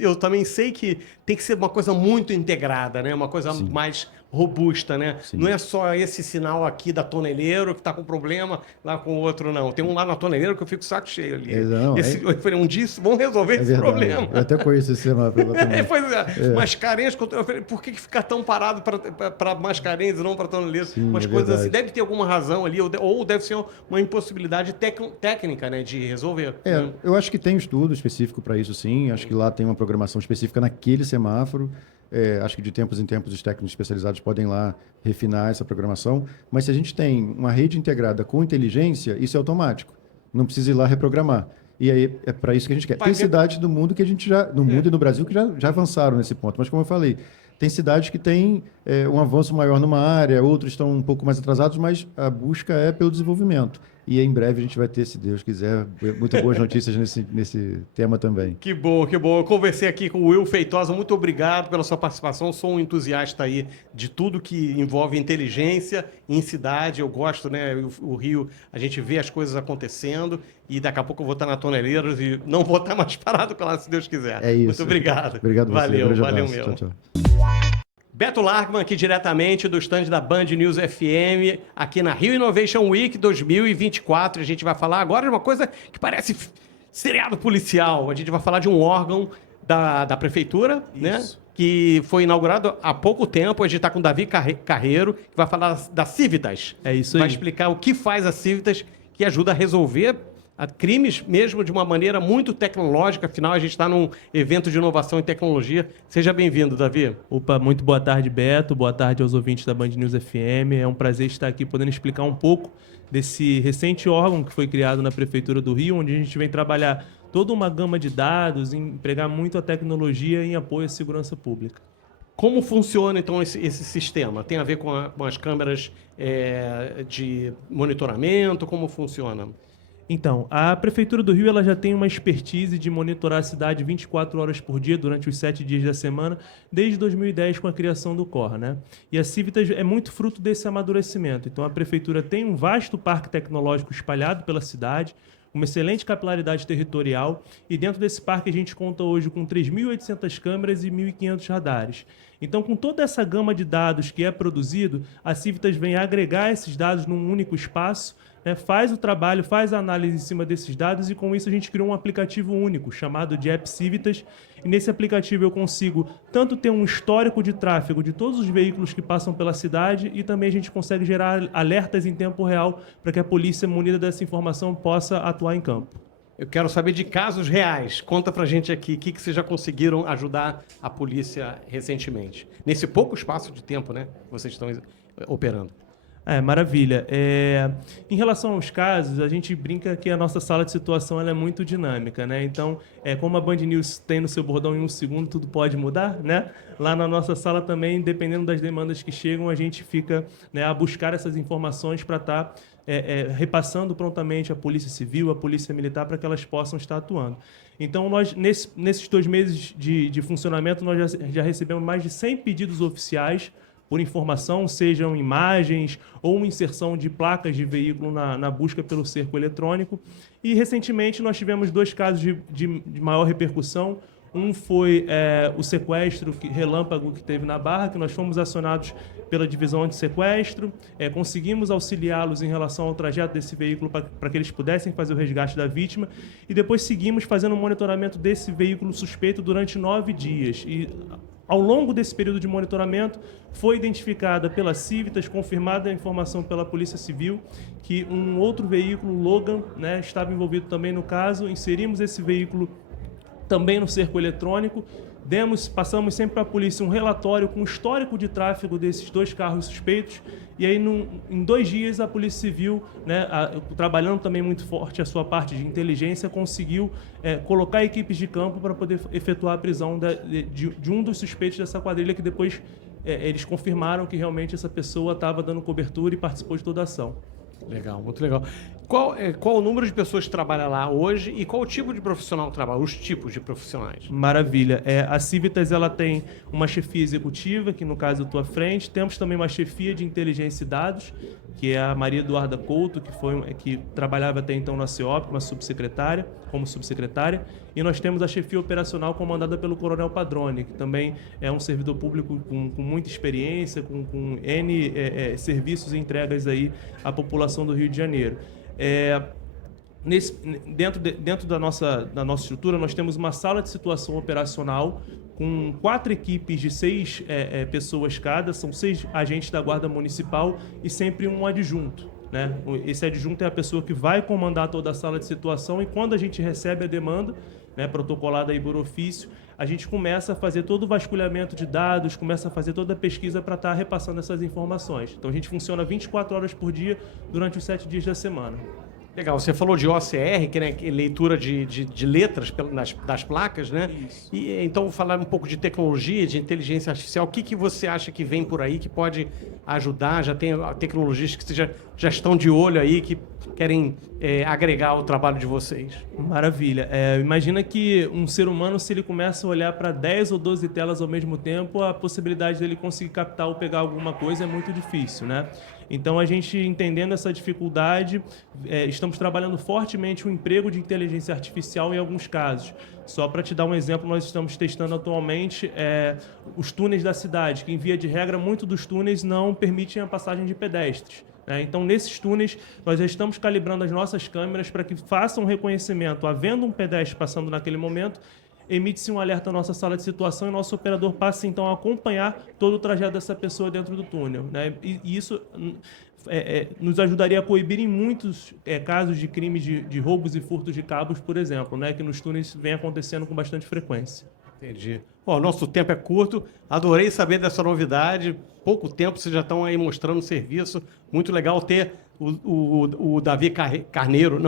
eu também sei que tem que ser uma coisa muito integrada, né? Uma coisa Sim. mais robusta, né? Sim. Não é só esse sinal aqui da toneleiro que está com problema, lá com o outro não. Tem um lá na toneleiro que eu fico saco cheio ali. Eu falei, um dia vão resolver esse verdade. problema. Eu até conheço esse semáforo também. Mascarenhas, eu falei, por que ficar tão parado para Mascarenhas e não para toneleiro? Sim, umas coisas assim, verdade. deve ter alguma razão ali, ou deve ser uma impossibilidade técnica, né, de resolver. Eu acho que tem um estudo específico para isso, sim. Acho que lá tem uma programação específica naquele semáforo. Acho que de tempos em tempos os técnicos especializados podem lá refinar essa programação. Mas se a gente tem uma rede integrada com inteligência, isso é automático. Não precisa ir lá reprogramar. E aí é para isso que a gente quer. Tem cidades do mundo que a gente no mundo e no Brasil que já avançaram nesse ponto. Mas como eu falei, tem cidades que têm um avanço maior numa área, outros estão um pouco mais atrasados, mas a busca é pelo desenvolvimento. E em breve a gente vai ter, se Deus quiser, muito boas notícias nesse tema também. Que bom, que bom. Eu conversei aqui com o Will Feitosa. Muito obrigado pela sua participação. Sou um entusiasta aí de tudo que envolve inteligência em cidade. Eu gosto, né? O Rio, a gente vê as coisas acontecendo e daqui a pouco eu vou estar na Toneleiros e não vou estar mais parado com ela, se Deus quiser. É isso. Muito obrigado. Obrigado você. Valeu, valeu abraço. mesmo. Tchau, tchau. Beto Largman, aqui diretamente do stand da Band News FM, aqui na Rio Innovation Week 2024. A gente vai falar agora de uma coisa que parece seriado policial. A gente vai falar de um órgão da prefeitura, né? Que foi inaugurado há pouco tempo. A gente está com o Davi Carreiro, que vai falar da Civitas. É isso aí. Vai explicar o que faz a Civitas, que ajuda a resolver crimes mesmo de uma maneira muito tecnológica. Afinal, a gente está num evento de inovação e tecnologia. Seja bem-vindo, Davi. Opa, muito boa tarde, Beto. Boa tarde aos ouvintes da Band News FM. É um prazer estar aqui podendo explicar um pouco desse recente órgão que foi criado na Prefeitura do Rio, onde a gente vem trabalhar toda uma gama de dados, empregar muito a tecnologia em apoio à segurança pública. Como funciona, então, esse sistema? Tem a ver com as câmeras de monitoramento? Como funciona? Então, a Prefeitura do Rio ela já tem uma expertise de monitorar a cidade 24 horas por dia, durante os 7 dias da semana, desde 2010 com a criação do COR, né? E a Civitas é muito fruto desse amadurecimento. Então, a Prefeitura tem um vasto parque tecnológico espalhado pela cidade, uma excelente capilaridade territorial, e dentro desse parque a gente conta hoje com 3.800 câmeras e 1.500 radares. Então, com toda essa gama de dados que é produzido, a Civitas vem agregar esses dados num único espaço, né, faz o trabalho, faz a análise em cima desses dados e com isso a gente criou um aplicativo único chamado de App Civitas. E nesse aplicativo eu consigo tanto ter um histórico de tráfego de todos os veículos que passam pela cidade e também a gente consegue gerar alertas em tempo real para que a polícia, munida dessa informação, possa atuar em campo. Eu quero saber de casos reais. Conta pra gente aqui o que vocês já conseguiram ajudar a polícia recentemente. Nesse pouco espaço de tempo, né, que vocês estão operando. Maravilha. Em relação aos casos, a gente brinca que a nossa sala de situação ela é muito dinâmica, né? Então, como a Band News tem no seu bordão em 1 segundo, tudo pode mudar, né? Lá na nossa sala também, dependendo das demandas que chegam, a gente fica, né, a buscar essas informações para estar repassando prontamente a Polícia Civil, a Polícia Militar, para que elas possam estar atuando. Então, nós, nesses 2 meses de funcionamento, nós já recebemos mais de 100 pedidos oficiais por informação, sejam imagens ou inserção de placas de veículo na busca pelo cerco eletrônico. E, recentemente, nós tivemos 2 casos de maior repercussão. Um foi o sequestro relâmpago que teve na Barra, que nós fomos acionados pela divisão anti-sequestro, conseguimos auxiliá-los em relação ao trajeto desse veículo para que eles pudessem fazer o resgate da vítima, e depois seguimos fazendo o monitoramento desse veículo suspeito durante 9 dias. E, ao longo desse período de monitoramento, foi identificada pela Civitas, confirmada a informação pela Polícia Civil, que um outro veículo, Logan, né, estava envolvido também no caso. Inserimos esse veículo também no cerco eletrônico, passamos sempre para a polícia um relatório com o histórico de tráfego desses 2 carros suspeitos, e aí em 2 dias a Polícia Civil, né, trabalhando também muito forte a sua parte de inteligência, conseguiu colocar equipes de campo para poder efetuar a prisão de um dos suspeitos dessa quadrilha, que depois eles confirmaram que realmente essa pessoa estava dando cobertura e participou de toda a ação. Legal, muito legal. Qual o número de pessoas que trabalham lá hoje e qual o tipo de profissional trabalha? Os tipos de profissionais? Maravilha. A Civitas ela tem uma chefia executiva, que no caso eu estou à frente. Temos também uma chefia de inteligência e dados, que é a Maria Eduarda Couto, que trabalhava até então na CEOP, como subsecretária. E nós temos a chefia operacional comandada pelo Coronel Padrone, que também é um servidor público com muita experiência, com N serviços e entregas aí à população do Rio de Janeiro. Dentro da nossa estrutura, nós temos uma sala de situação operacional com 4 equipes de 6 pessoas cada, são 6 agentes da Guarda Municipal e sempre um adjunto, né? Esse adjunto é a pessoa que vai comandar toda a sala de situação, e quando a gente recebe a demanda, né, protocolada aí por ofício, a gente começa a fazer todo o vasculhamento de dados, começa a fazer toda a pesquisa para estar repassando essas informações. Então a gente funciona 24 horas por dia durante os 7 dias da semana. Legal, você falou de OCR, que é leitura de letras das placas, né? Isso. E então, falar um pouco de tecnologia, de inteligência artificial, o que você acha que vem por aí que pode ajudar? Já tem tecnologias que você já já estão de olho aí, que querem agregar ao trabalho de vocês? Maravilha. Imagina que um ser humano, se ele começa a olhar para 10 ou 12 telas ao mesmo tempo, a possibilidade dele conseguir captar ou pegar alguma coisa é muito difícil, né? Então, a gente, entendendo essa dificuldade, estamos trabalhando fortemente o emprego de inteligência artificial em alguns casos. Só para te dar um exemplo, nós estamos testando atualmente os túneis da cidade, que, em via de regra, muito dos túneis não permitem a passagem de pedestres. Então, nesses túneis, nós já estamos calibrando as nossas câmeras para que façam reconhecimento. Havendo um pedestre passando naquele momento, emite-se um alerta à nossa sala de situação e nosso operador passa, então, a acompanhar todo o trajeto dessa pessoa dentro do túnel, né? E isso nos ajudaria a coibir em muitos casos de crimes de roubos e furtos de cabos, por exemplo, né? Que nos túneis vem acontecendo com bastante frequência. Entendi. Nosso tempo é curto, adorei saber dessa novidade. Pouco tempo, vocês já estão aí mostrando o serviço. Muito legal ter o Davi Carneiro,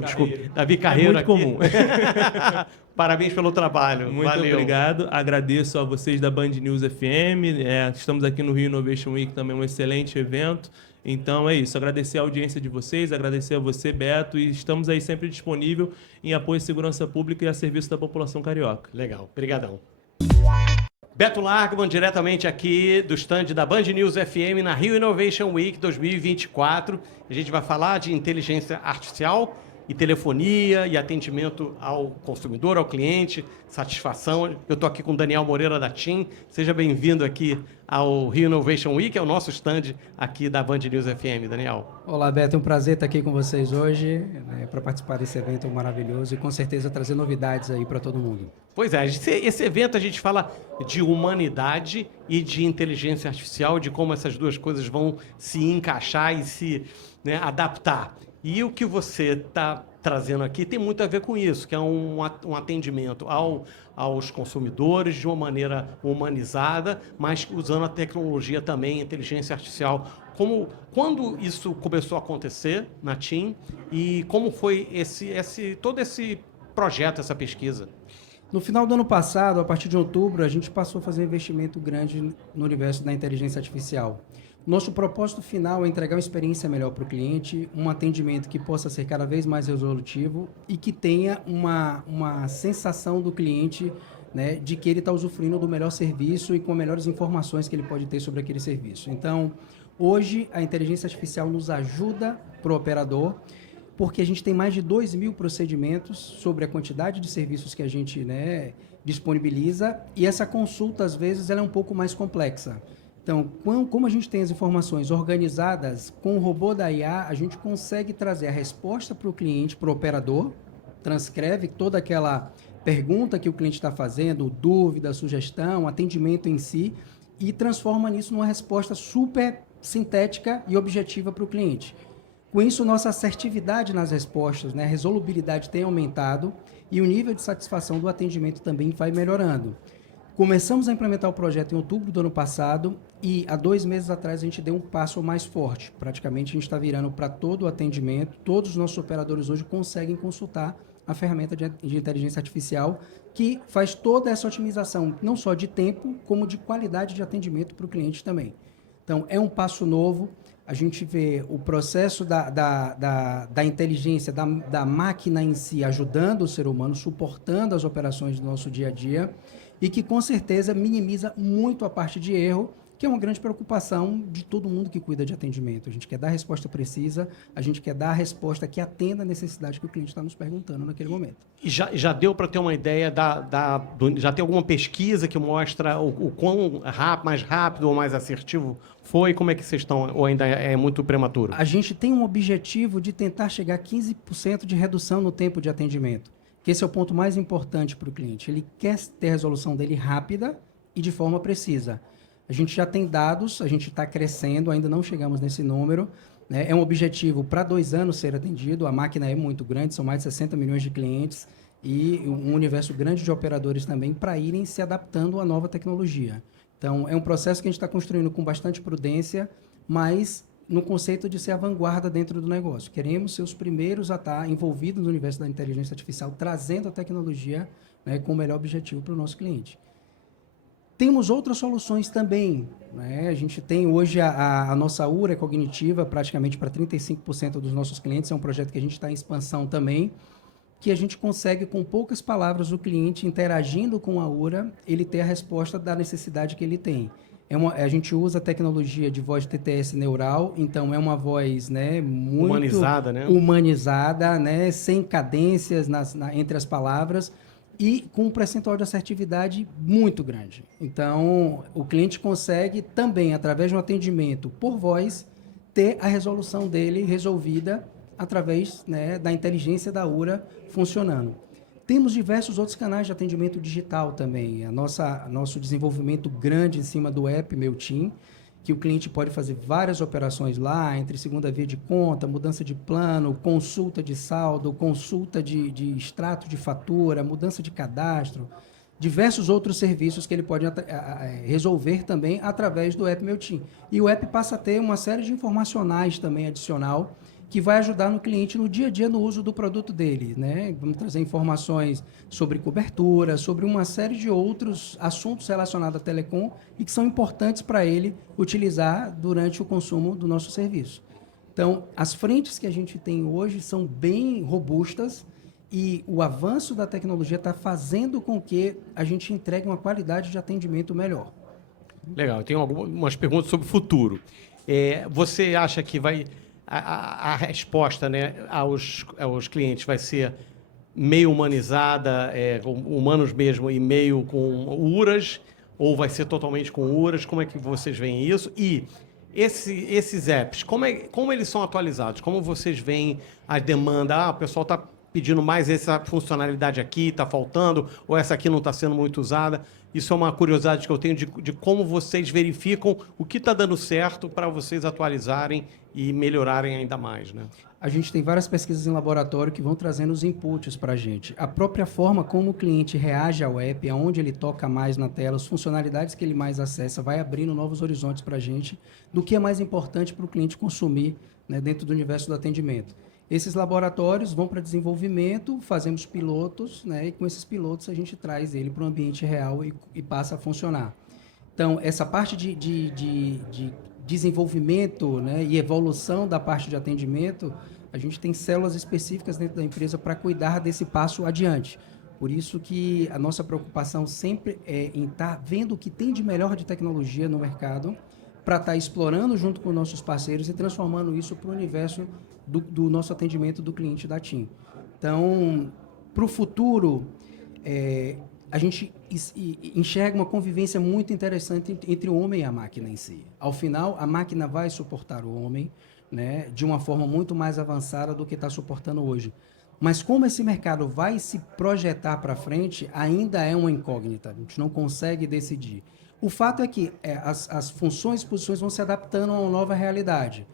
desculpe. Davi Carreiro muito aqui. comum. Parabéns pelo trabalho. Muito Valeu. obrigado. Agradeço a vocês da Band News FM. Estamos aqui no Rio Innovation Week, também um excelente evento. Então é isso, agradecer a audiência de vocês, agradecer a você, Beto, e estamos aí sempre disponível em apoio à segurança pública e a serviço da população carioca. Legal, brigadão. Beto Largman, diretamente aqui do stand da Band News FM na Rio Innovation Week 2024. A gente vai falar de inteligência artificial e telefonia e atendimento ao consumidor, ao cliente, satisfação. Eu estou aqui com o Daniel Moreira da TIM. Seja bem-vindo aqui ao Rio Innovation Week, é o nosso stand aqui da Band News FM. Daniel. Olá, Beto. É um prazer estar aqui com vocês hoje para participar desse evento maravilhoso e com certeza trazer novidades aí para todo mundo. Pois é, esse evento a gente fala de humanidade e de inteligência artificial, de como essas duas coisas vão se encaixar e se adaptar. E o que você está trazendo aqui tem muito a ver com isso, que é um atendimento aos consumidores de uma maneira humanizada, mas usando a tecnologia também, a inteligência artificial. Quando isso começou a acontecer na TIM e como foi todo esse projeto, essa pesquisa? No final do ano passado, a partir de outubro, a gente passou a fazer um investimento grande no universo da inteligência artificial. Nosso propósito final é entregar uma experiência melhor para o cliente, um atendimento que possa ser cada vez mais resolutivo e que tenha uma sensação do cliente, né, de que ele está usufruindo do melhor serviço e com melhores informações que ele pode ter sobre aquele serviço. Então, hoje, a inteligência artificial nos ajuda para o operador, porque a gente tem mais de 2.000 procedimentos sobre a quantidade de serviços que a gente disponibiliza e essa consulta, às vezes, ela é um pouco mais complexa. Então, como a gente tem as informações organizadas, com o robô da IA, a gente consegue trazer a resposta para o cliente, para o operador, transcreve toda aquela pergunta que o cliente está fazendo, dúvida, sugestão, atendimento em si, e transforma nisso numa resposta super sintética e objetiva para o cliente. Com isso, nossa assertividade nas respostas, a resolubilidade tem aumentado e o nível de satisfação do atendimento também vai melhorando. Começamos a implementar o projeto em outubro do ano passado e há 2 meses atrás a gente deu um passo mais forte. Praticamente a gente está virando para todo o atendimento, todos os nossos operadores hoje conseguem consultar a ferramenta de inteligência artificial que faz toda essa otimização, não só de tempo, como de qualidade de atendimento para o cliente também. Então, é um passo novo. A gente vê o processo da inteligência, da máquina em si, ajudando o ser humano, suportando as operações do nosso dia a dia, e que, com certeza, minimiza muito a parte de erro, que é uma grande preocupação de todo mundo que cuida de atendimento. A gente quer dar a resposta precisa, a gente quer dar a resposta que atenda a necessidade que o cliente está nos perguntando naquele momento. E já deu para ter uma ideia, já tem alguma pesquisa que mostra o quão mais rápido ou mais assertivo foi? Como é que vocês estão, ou ainda é muito prematuro? A gente tem um objetivo de tentar chegar a 15% de redução no tempo de atendimento, que esse é o ponto mais importante para o cliente. Ele quer ter a resolução dele rápida e de forma precisa. A gente já tem dados, a gente está crescendo, ainda não chegamos nesse número. É um objetivo para 2 anos ser atendido, a máquina é muito grande, são mais de 60 milhões de clientes e um universo grande de operadores também para irem se adaptando à nova tecnologia. Então, é um processo que a gente está construindo com bastante prudência, mas no conceito de ser a vanguarda dentro do negócio. Queremos ser os primeiros a estar envolvidos no universo da inteligência artificial, trazendo a tecnologia com o melhor objetivo para o nosso cliente. Temos outras soluções também, né? A gente tem hoje a nossa URA cognitiva praticamente para 35% dos nossos clientes, é um projeto que a gente está em expansão também, que a gente consegue, com poucas palavras, o cliente interagindo com a URA, ele ter a resposta da necessidade que ele tem. A gente usa a tecnologia de voz TTS neural, então é uma voz, né, muito humanizada, né, sem cadências entre as palavras, e com um percentual de assertividade muito grande. Então, o cliente consegue também, através de um atendimento por voz, ter a resolução dele resolvida através, né, da inteligência da URA funcionando. Temos diversos outros canais de atendimento digital também. Nosso desenvolvimento grande em cima do app Meu Tim, que o cliente pode fazer várias operações lá, entre segunda via de conta, mudança de plano, consulta de saldo, consulta de extrato de fatura, mudança de cadastro, diversos outros serviços que ele pode resolver também através do app Meu Tim. E o app passa a ter uma série de informacionais também adicional, que vai ajudar no cliente no dia a dia no uso do produto dele, né? Vamos trazer informações sobre cobertura, sobre uma série de outros assuntos relacionados à telecom e que são importantes para ele utilizar durante o consumo do nosso serviço. Então, as frentes que a gente tem hoje são bem robustas e o avanço da tecnologia está fazendo com que a gente entregue uma qualidade de atendimento melhor. Legal, eu tenho algumas perguntas sobre o futuro. Você acha que a resposta, né, aos clientes vai ser meio humanizada, humanos mesmo, e meio com URAs, ou vai ser totalmente com URAs? Como é que vocês veem isso? E esses apps, como eles são atualizados? Como vocês veem a demanda? O pessoal está pedindo mais essa funcionalidade aqui, está faltando, ou essa aqui não está sendo muito usada. Isso é uma curiosidade que eu tenho de como vocês verificam o que está dando certo para vocês atualizarem e melhorarem ainda mais, né? A gente tem várias pesquisas em laboratório que vão trazendo os inputs para a gente. A própria forma como o cliente reage ao app, aonde ele toca mais na tela, as funcionalidades que ele mais acessa, vai abrindo novos horizontes para a gente do que é mais importante para o cliente consumir, né, dentro do universo do atendimento. Esses laboratórios vão para desenvolvimento, fazemos pilotos, né, e com esses pilotos a gente traz ele para o ambiente real e passa a funcionar. Então, essa parte de desenvolvimento, né, e evolução da parte de atendimento, a gente tem células específicas dentro da empresa para cuidar desse passo adiante. Por isso que a nossa preocupação sempre é em estar vendo o que tem de melhor de tecnologia no mercado, para estar explorando junto com nossos parceiros e transformando isso para o universo do nosso atendimento do cliente da TIM. Então, para o futuro, a gente enxerga uma convivência muito interessante entre o homem e a máquina em si. Ao final, a máquina vai suportar o homem, né, de uma forma muito mais avançada do que está suportando hoje. Mas como esse mercado vai se projetar para frente, ainda é uma incógnita. A gente não consegue decidir. O fato é que as funções e posições vão se adaptando a uma nova realidade.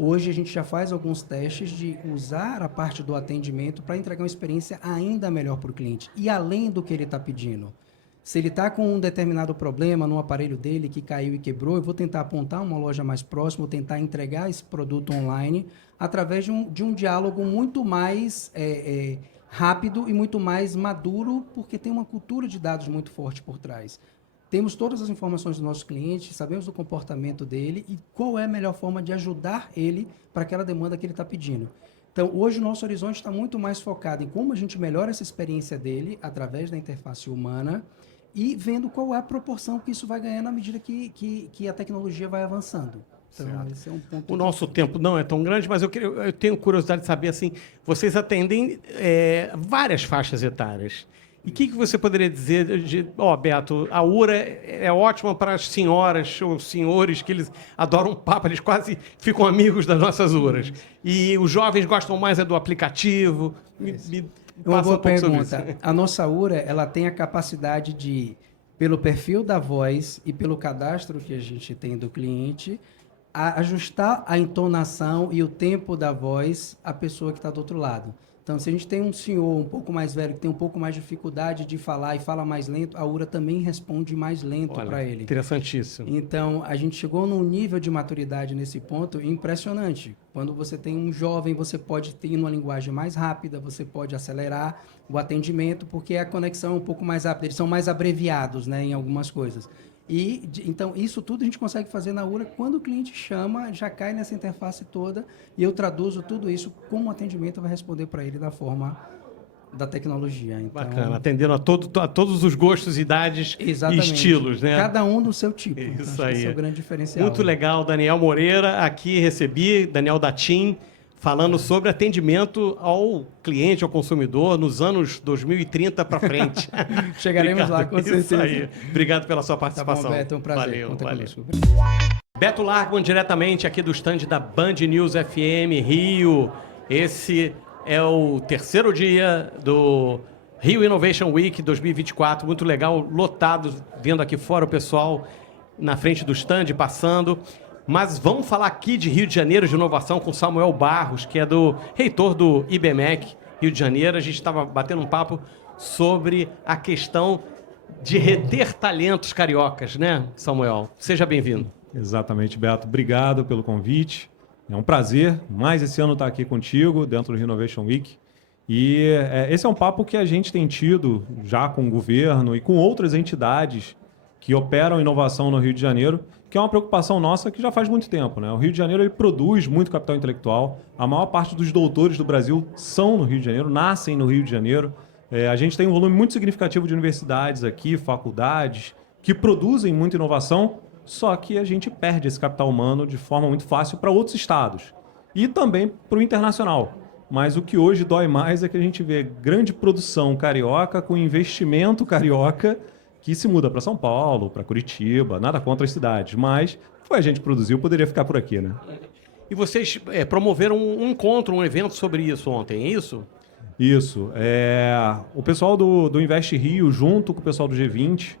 Hoje a gente já faz alguns testes de usar a parte do atendimento para entregar uma experiência ainda melhor para o cliente. E além do que ele está pedindo. Se ele está com um determinado problema no aparelho dele que caiu e quebrou, eu vou tentar apontar uma loja mais próxima, vou tentar entregar esse produto online através de um diálogo muito mais rápido e muito mais maduro, porque tem uma cultura de dados muito forte por trás. Temos todas as informações do nosso cliente, sabemos o comportamento dele e qual é a melhor forma de ajudar ele para aquela demanda que ele está pedindo. Então, hoje o nosso horizonte está muito mais focado em como a gente melhora essa experiência dele através da interface humana e vendo qual é a proporção que isso vai ganhar na medida que a tecnologia vai avançando. Então, esse é um ponto. O nosso tempo não é tão grande, mas eu tenho curiosidade de saber, assim, vocês atendem várias faixas etárias. E o que você poderia dizer Beto, a URA é ótima para as senhoras ou senhores que eles adoram papo, eles quase ficam amigos das nossas URAs. E os jovens gostam mais do aplicativo. Uma boa pergunta. A nossa URA, ela tem a capacidade de, pelo perfil da voz e pelo cadastro que a gente tem do cliente, ajustar a entonação e o tempo da voz à pessoa que está do outro lado. Então, se a gente tem um senhor um pouco mais velho que tem um pouco mais de dificuldade de falar e fala mais lento, a URA também responde mais lento para ele. Interessantíssimo. Então, a gente chegou num nível de maturidade nesse ponto impressionante. Quando você tem um jovem, você pode ter uma linguagem mais rápida, você pode acelerar o atendimento, porque a conexão é um pouco mais rápida. Eles são mais abreviados, né, em algumas coisas. Então, isso tudo a gente consegue fazer na URA. Quando o cliente chama, já cai nessa interface toda e eu traduzo tudo isso como atendimento vai responder para ele da forma da tecnologia. Então, bacana, atendendo a todos os gostos, idades e estilos, né? Cada um do seu tipo. Isso então, aí. Esse é o grande diferencial. Muito legal, Daniel Moreira, aqui recebi, Daniel da TIM, falando sobre atendimento ao cliente, ao consumidor, nos anos 2030 para frente. Chegaremos lá, com certeza. Isso aí. Obrigado pela sua participação. Tá bom, Beto, é um prazer. Valeu, Conta valeu. conosco. Beto Largman, diretamente aqui do stand da Band News FM Rio. Esse é o terceiro dia do Rio Innovation Week 2024. Muito legal, lotado, vendo aqui fora o pessoal na frente do stand, passando. Mas vamos falar aqui de Rio de Janeiro, de inovação, com Samuel Barros, que é reitor do IBMEC Rio de Janeiro. A gente estava batendo um papo sobre a questão de reter talentos cariocas, né, Samuel? Seja bem-vindo. Exatamente, Beto. Obrigado pelo convite. É um prazer, mais esse ano estar aqui contigo, dentro do Innovation Week. E esse é um papo que a gente tem tido já com o governo e com outras entidades que operam inovação no Rio de Janeiro, que é uma preocupação nossa que já faz muito tempo, né? O Rio de Janeiro ele produz muito capital intelectual. A maior parte dos doutores do Brasil são no Rio de Janeiro, nascem no Rio de Janeiro. A gente tem um volume muito significativo de universidades aqui, faculdades, que produzem muita inovação, só que a gente perde esse capital humano de forma muito fácil para outros estados e também para o internacional. Mas o que hoje dói mais é que a gente vê grande produção carioca com investimento carioca que se muda para São Paulo, para Curitiba, nada contra as cidades, mas foi a gente que produziu, poderia ficar por aqui, né? E vocês promoveram um encontro, um evento sobre isso ontem, é isso? Isso. O pessoal do Invest Rio, junto com o pessoal do G20,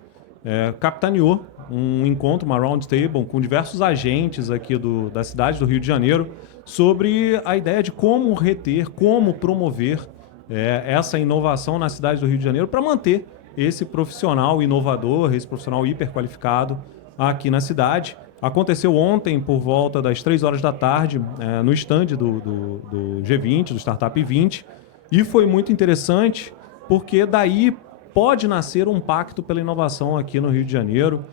capitaneou um encontro, uma roundtable, com diversos agentes aqui da cidade do Rio de Janeiro, sobre a ideia de como reter, como promover essa inovação na cidade do Rio de Janeiro para manter esse profissional inovador, esse profissional hiperqualificado aqui na cidade. Aconteceu ontem, por volta das 3 horas da tarde, no stand do G20, do Startup 20, e foi muito interessante, porque daí pode nascer um pacto pela inovação aqui no Rio de Janeiro,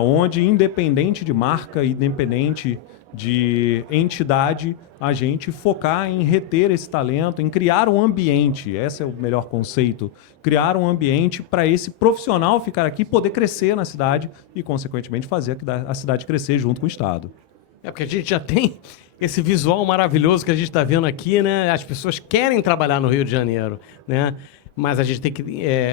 onde, independente de marca, independente de entidade, a gente focar em reter esse talento, em criar um ambiente, esse é o melhor conceito, criar um ambiente para esse profissional ficar aqui, poder crescer na cidade e, consequentemente, fazer a cidade crescer junto com o Estado. Porque a gente já tem esse visual maravilhoso que a gente está vendo aqui, né? As pessoas querem trabalhar no Rio de Janeiro, né? Mas a gente tem que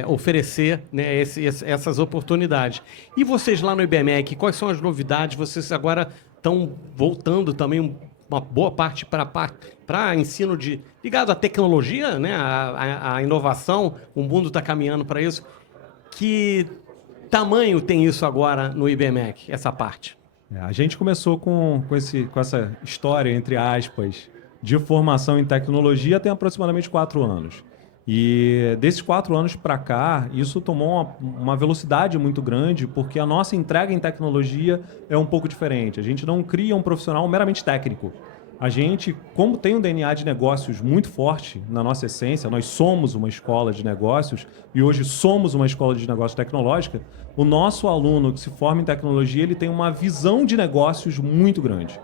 oferecer, né, essas oportunidades. E vocês lá no IBMEC, quais são as novidades? Vocês agora estão voltando também uma boa parte para ensino ligado à tecnologia, né, à inovação. O mundo está caminhando para isso. Que tamanho tem isso agora no IBMEC, essa parte? A gente começou com essa história, entre aspas, de formação em tecnologia tem aproximadamente 4 anos. E desses 4 anos para cá, isso tomou uma velocidade muito grande, porque a nossa entrega em tecnologia é um pouco diferente. A gente não cria um profissional meramente técnico. A gente, como tem um DNA de negócios muito forte na nossa essência, nós somos uma escola de negócios e hoje somos uma escola de negócios tecnológica, o nosso aluno que se forma em tecnologia, ele tem uma visão de negócios muito grande.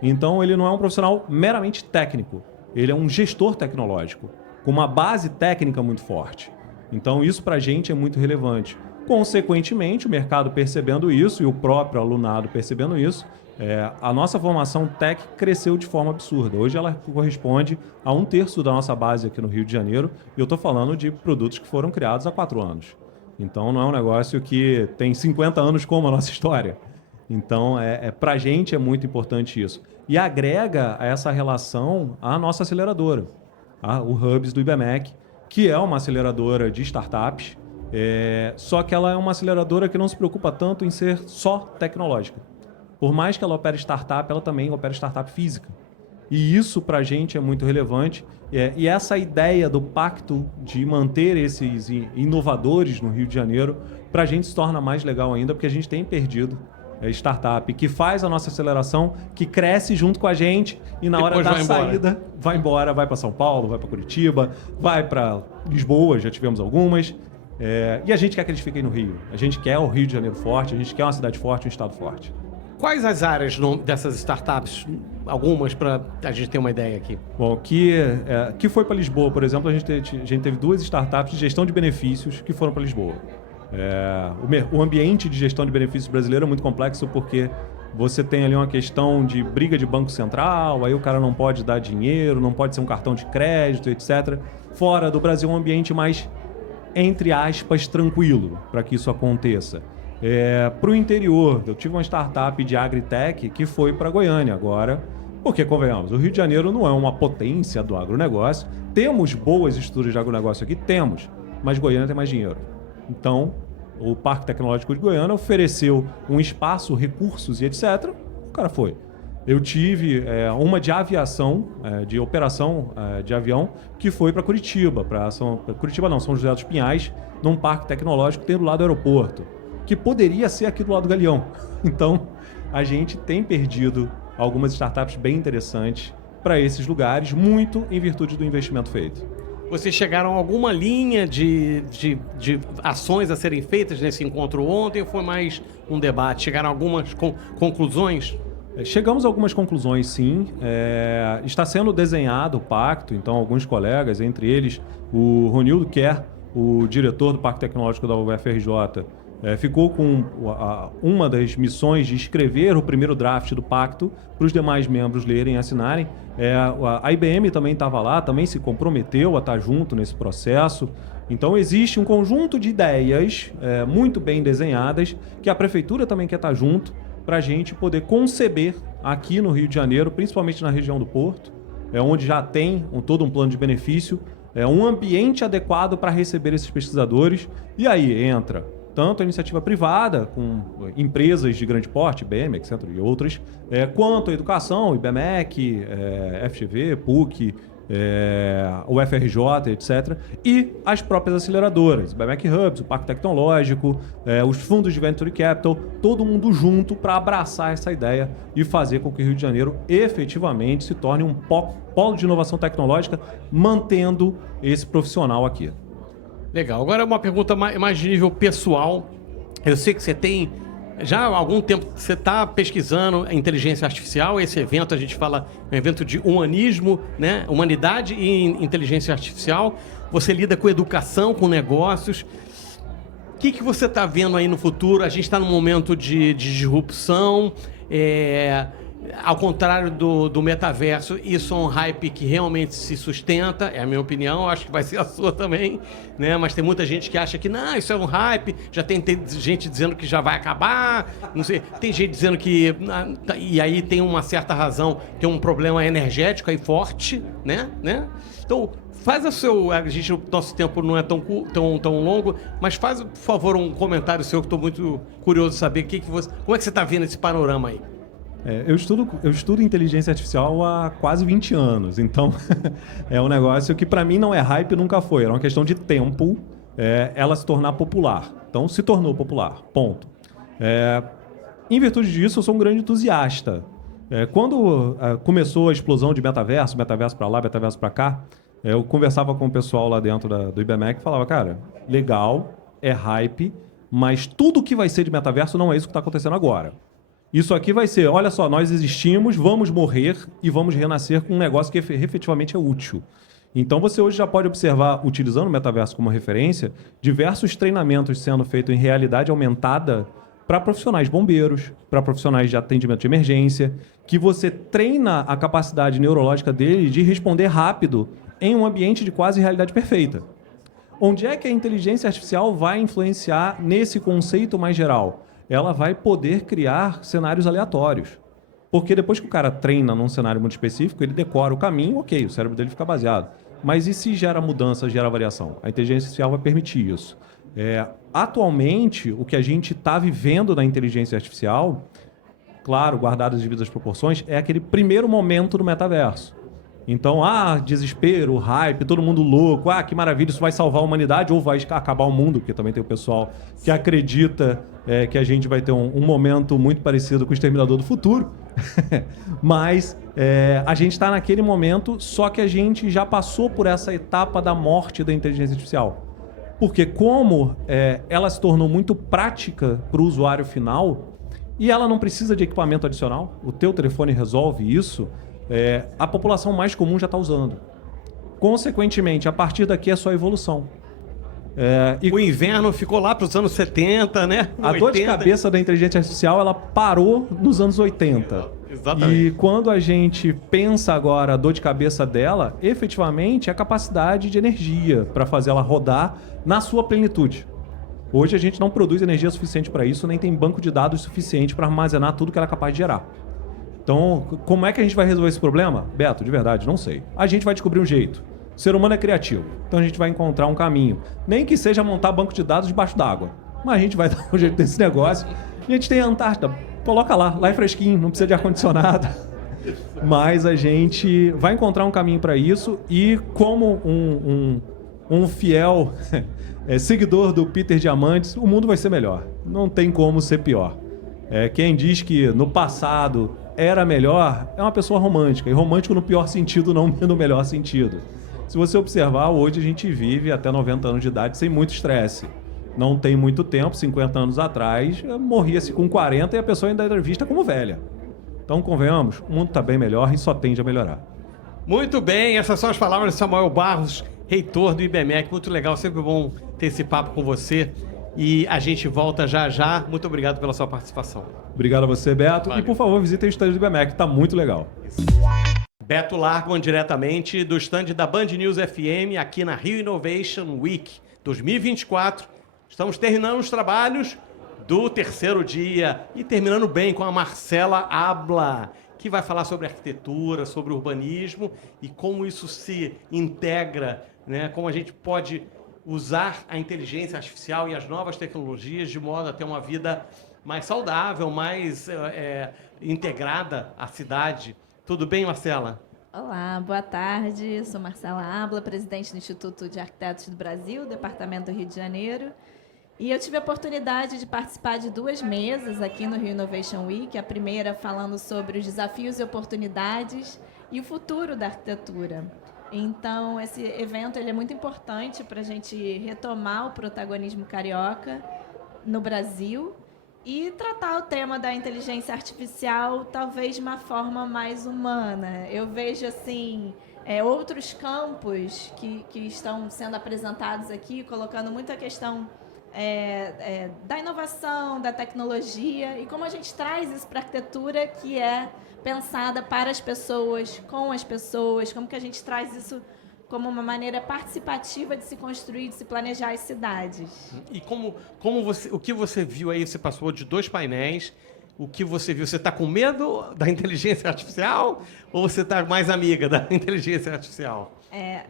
Então, ele não é um profissional meramente técnico, ele é um gestor tecnológico, com uma base técnica muito forte. Então, isso para a gente é muito relevante. Consequentemente, o mercado percebendo isso e o próprio alunado percebendo isso, a nossa formação tech cresceu de forma absurda. Hoje ela corresponde a 1/3 da nossa base aqui no Rio de Janeiro, e eu estou falando de produtos que foram criados há 4 anos. Então, não é um negócio que tem 50 anos como a nossa história. Então, para a gente é muito importante isso. E agrega a essa relação a nossa aceleradora, o Hubs do IBMEC, que é uma aceleradora de startups, só que ela é uma aceleradora que não se preocupa tanto em ser só tecnológica. Por mais que ela opere startup, ela também opera startup física. E isso para a gente é muito relevante. E essa ideia do pacto de manter esses inovadores no Rio de Janeiro, para a gente se torna mais legal ainda, porque a gente tem perdido startup que faz a nossa aceleração, que cresce junto com a gente e na hora da saída vai embora, vai para São Paulo, vai para Curitiba, vai para Lisboa, já tivemos algumas. E a gente quer que eles fiquem no Rio. A gente quer o Rio de Janeiro forte, a gente quer uma cidade forte, um estado forte. Quais as áreas dessas startups? Algumas, para a gente ter uma ideia aqui. Bom, que foi para Lisboa, por exemplo, a gente teve 2 startups de gestão de benefícios que foram para Lisboa. O ambiente de gestão de benefícios brasileiro é muito complexo porque você tem ali uma questão de briga de banco central, aí o cara não pode dar dinheiro, não pode ser um cartão de crédito, etc. Fora do Brasil, um ambiente mais, entre aspas, tranquilo para que isso aconteça. Para o interior, eu tive uma startup de agritech que foi para Goiânia agora, porque, convenhamos, o Rio de Janeiro não é uma potência do agronegócio. Temos boas estruturas de agronegócio aqui? Temos, mas Goiânia tem mais dinheiro. Então, o Parque Tecnológico de Goiânia ofereceu um espaço, recursos e etc. O cara foi. Eu tive uma de aviação, de operação de avião, que foi para Curitiba. Curitiba não, São José dos Pinhais, num parque tecnológico que tem do lado do aeroporto, que poderia ser aqui do lado do Galeão. Então, a gente tem perdido algumas startups bem interessantes para esses lugares, muito em virtude do investimento feito. Vocês chegaram a alguma linha de ações a serem feitas nesse encontro ontem ou foi mais um debate? Chegaram a algumas conclusões? Chegamos a algumas conclusões, sim. Está sendo desenhado o pacto, então alguns colegas, entre eles o Ronildo Kerr, o diretor do Parque Tecnológico da UFRJ, ficou com uma das missões de escrever o primeiro draft do pacto para os demais membros lerem e assinarem. A IBM também estava lá, também se comprometeu a estar junto nesse processo. Então existe um conjunto de ideias muito bem desenhadas que a Prefeitura também quer estar junto para a gente poder conceber aqui no Rio de Janeiro, principalmente na região do Porto, onde já tem todo um plano de benefício, um ambiente adequado para receber esses pesquisadores. E aí entra tanto a iniciativa privada, com empresas de grande porte, IBM, etc. e outras, quanto a educação, IBMEC, FGV, PUC, UFRJ, etc. E as próprias aceleradoras, IBMEC Hubs, o Parque Tecnológico, os fundos de Venture Capital, todo mundo junto para abraçar essa ideia e fazer com que o Rio de Janeiro efetivamente se torne um polo de inovação tecnológica, mantendo esse profissional aqui. Legal. Agora uma pergunta mais de nível pessoal. Eu sei que você tem já há algum tempo que você está pesquisando a inteligência artificial. Esse evento a gente fala é um evento de humanismo, né? Humanidade e inteligência artificial. Você lida com educação, com negócios. O que você está vendo aí no futuro? A gente está num momento de disrupção. Ao contrário do metaverso, isso é um hype que realmente se sustenta, é a minha opinião, acho que vai ser a sua também, né? Mas tem muita gente que acha que não, isso é um hype, já tem gente dizendo que já vai acabar, não sei, tem gente dizendo que... E aí tem uma certa razão, tem um problema energético aí forte, né? Então, faz nosso tempo não é tão longo, mas faz, por favor, um comentário seu que estou muito curioso de saber como é que você está vendo esse panorama aí. Eu estudo inteligência artificial há quase 20 anos, então é um negócio que para mim não é hype, nunca foi. Era uma questão de tempo ela se tornar popular. Então se tornou popular, ponto. Em virtude disso, eu sou um grande entusiasta. Quando começou a explosão de metaverso para lá, metaverso para cá, eu conversava com o pessoal lá dentro do IBMEC e falava, cara, legal, é hype, mas tudo que vai ser de metaverso não é isso que está acontecendo agora. Isso aqui vai ser, olha só, nós existimos, vamos morrer e vamos renascer com um negócio que efetivamente é útil. Então você hoje já pode observar, utilizando o metaverso como referência, diversos treinamentos sendo feitos em realidade aumentada para profissionais bombeiros, para profissionais de atendimento de emergência, que você treina a capacidade neurológica dele de responder rápido em um ambiente de quase realidade perfeita. Onde é que a inteligência artificial vai influenciar nesse conceito mais geral? Ela vai poder criar cenários aleatórios. Porque depois que o cara treina num cenário muito específico, ele decora o caminho, ok, o cérebro dele fica baseado. Mas e se gera mudança, gera variação? A inteligência artificial vai permitir isso. Atualmente, o que a gente está vivendo na inteligência artificial, claro, guardadas as devidas proporções, é aquele primeiro momento do metaverso. Então, desespero, hype, todo mundo louco, que maravilha, isso vai salvar a humanidade ou vai acabar o mundo, porque também tem o pessoal que acredita que a gente vai ter um momento muito parecido com o Exterminador do Futuro. Mas a gente está naquele momento, só que a gente já passou por essa etapa da morte da inteligência artificial. Porque como ela se tornou muito prática para o usuário final e ela não precisa de equipamento adicional, o teu telefone resolve isso, a população mais comum já está usando. Consequentemente, a partir daqui é só evolução. O inverno ficou lá para os anos 70, né? A dor de cabeça da inteligência artificial, ela parou nos anos 80. Exatamente. E quando a gente pensa agora a dor de cabeça dela, efetivamente é a capacidade de energia para fazer ela rodar na sua plenitude. Hoje a gente não produz energia suficiente para isso, nem tem banco de dados suficiente para armazenar tudo que ela é capaz de gerar. Então, como é que a gente vai resolver esse problema? Beto, de verdade, não sei. A gente vai descobrir um jeito. O ser humano é criativo, então a gente vai encontrar um caminho. Nem que seja montar banco de dados debaixo d'água. Mas a gente vai dar um jeito desse negócio. A gente tem a Antártida, coloca lá é fresquinho, não precisa de ar-condicionado. Mas a gente vai encontrar um caminho para isso e como um fiel seguidor do Peter Diamandis, o mundo vai ser melhor. Não tem como ser pior. Quem diz que no passado era melhor é uma pessoa romântica. E romântico no pior sentido, não no melhor sentido. Se você observar, hoje a gente vive até 90 anos de idade sem muito estresse. Não tem muito tempo, 50 anos atrás, morria-se com 40 e a pessoa ainda era vista como velha. Então, convenhamos, o mundo está bem melhor e só tende a melhorar. Muito bem, essas são as palavras de Samuel Barros, reitor do IBMEC. Muito legal, sempre bom ter esse papo com você. E a gente volta já já. Muito obrigado pela sua participação. Obrigado a você, Beto. Valeu. E, por favor, visitem o estande do IBMEC, está muito legal. Beto Largman, diretamente do estande da Band News FM, aqui na Rio Innovation Week 2024. Estamos terminando os trabalhos do terceiro dia e terminando bem com a Marcela Abla, que vai falar sobre arquitetura, sobre urbanismo e como isso se integra, né? Como a gente pode usar a inteligência artificial e as novas tecnologias de modo a ter uma vida mais saudável, mais integrada à cidade. Tudo bem, Marcela? Olá, boa tarde. Sou Marcela Abla, presidente do Instituto de Arquitetos do Brasil, Departamento do Rio de Janeiro. E eu tive a oportunidade de participar de 2 mesas aqui no Rio Innovation Week. A primeira falando sobre os desafios e oportunidades e o futuro da arquitetura. Então, esse evento ele é muito importante para a gente retomar o protagonismo carioca no Brasil e tratar o tema da inteligência artificial talvez de uma forma mais humana. Eu vejo assim outros campos que estão sendo apresentados aqui, colocando muita questão da inovação, da tecnologia e como a gente traz isso para a arquitetura que é pensada para as pessoas, com as pessoas, como que a gente traz isso como uma maneira participativa de se construir, de se planejar as cidades. E o que você viu aí? Você passou de 2 painéis. O que você viu? Você está com medo da inteligência artificial ou você está mais amiga da inteligência artificial?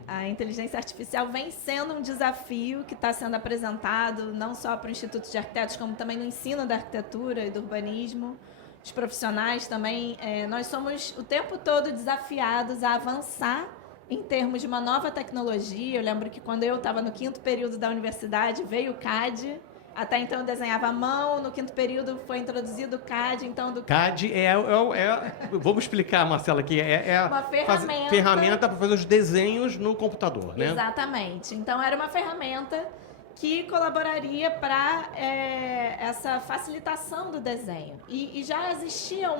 A inteligência artificial vem sendo um desafio que está sendo apresentado não só para o Instituto de Arquitetos, como também no ensino da arquitetura e do urbanismo. Os profissionais também, nós somos o tempo todo desafiados a avançar em termos de uma nova tecnologia. Eu lembro que quando eu estava no 5º período da universidade, veio o CAD. Até então eu desenhava à mão, no 5º período foi introduzido o CAD. Então CAD vamos explicar, Marcela, aqui, uma ferramenta para fazer os desenhos no computador, né? Exatamente. Então era uma ferramenta que colaboraria para essa facilitação do desenho. E já existia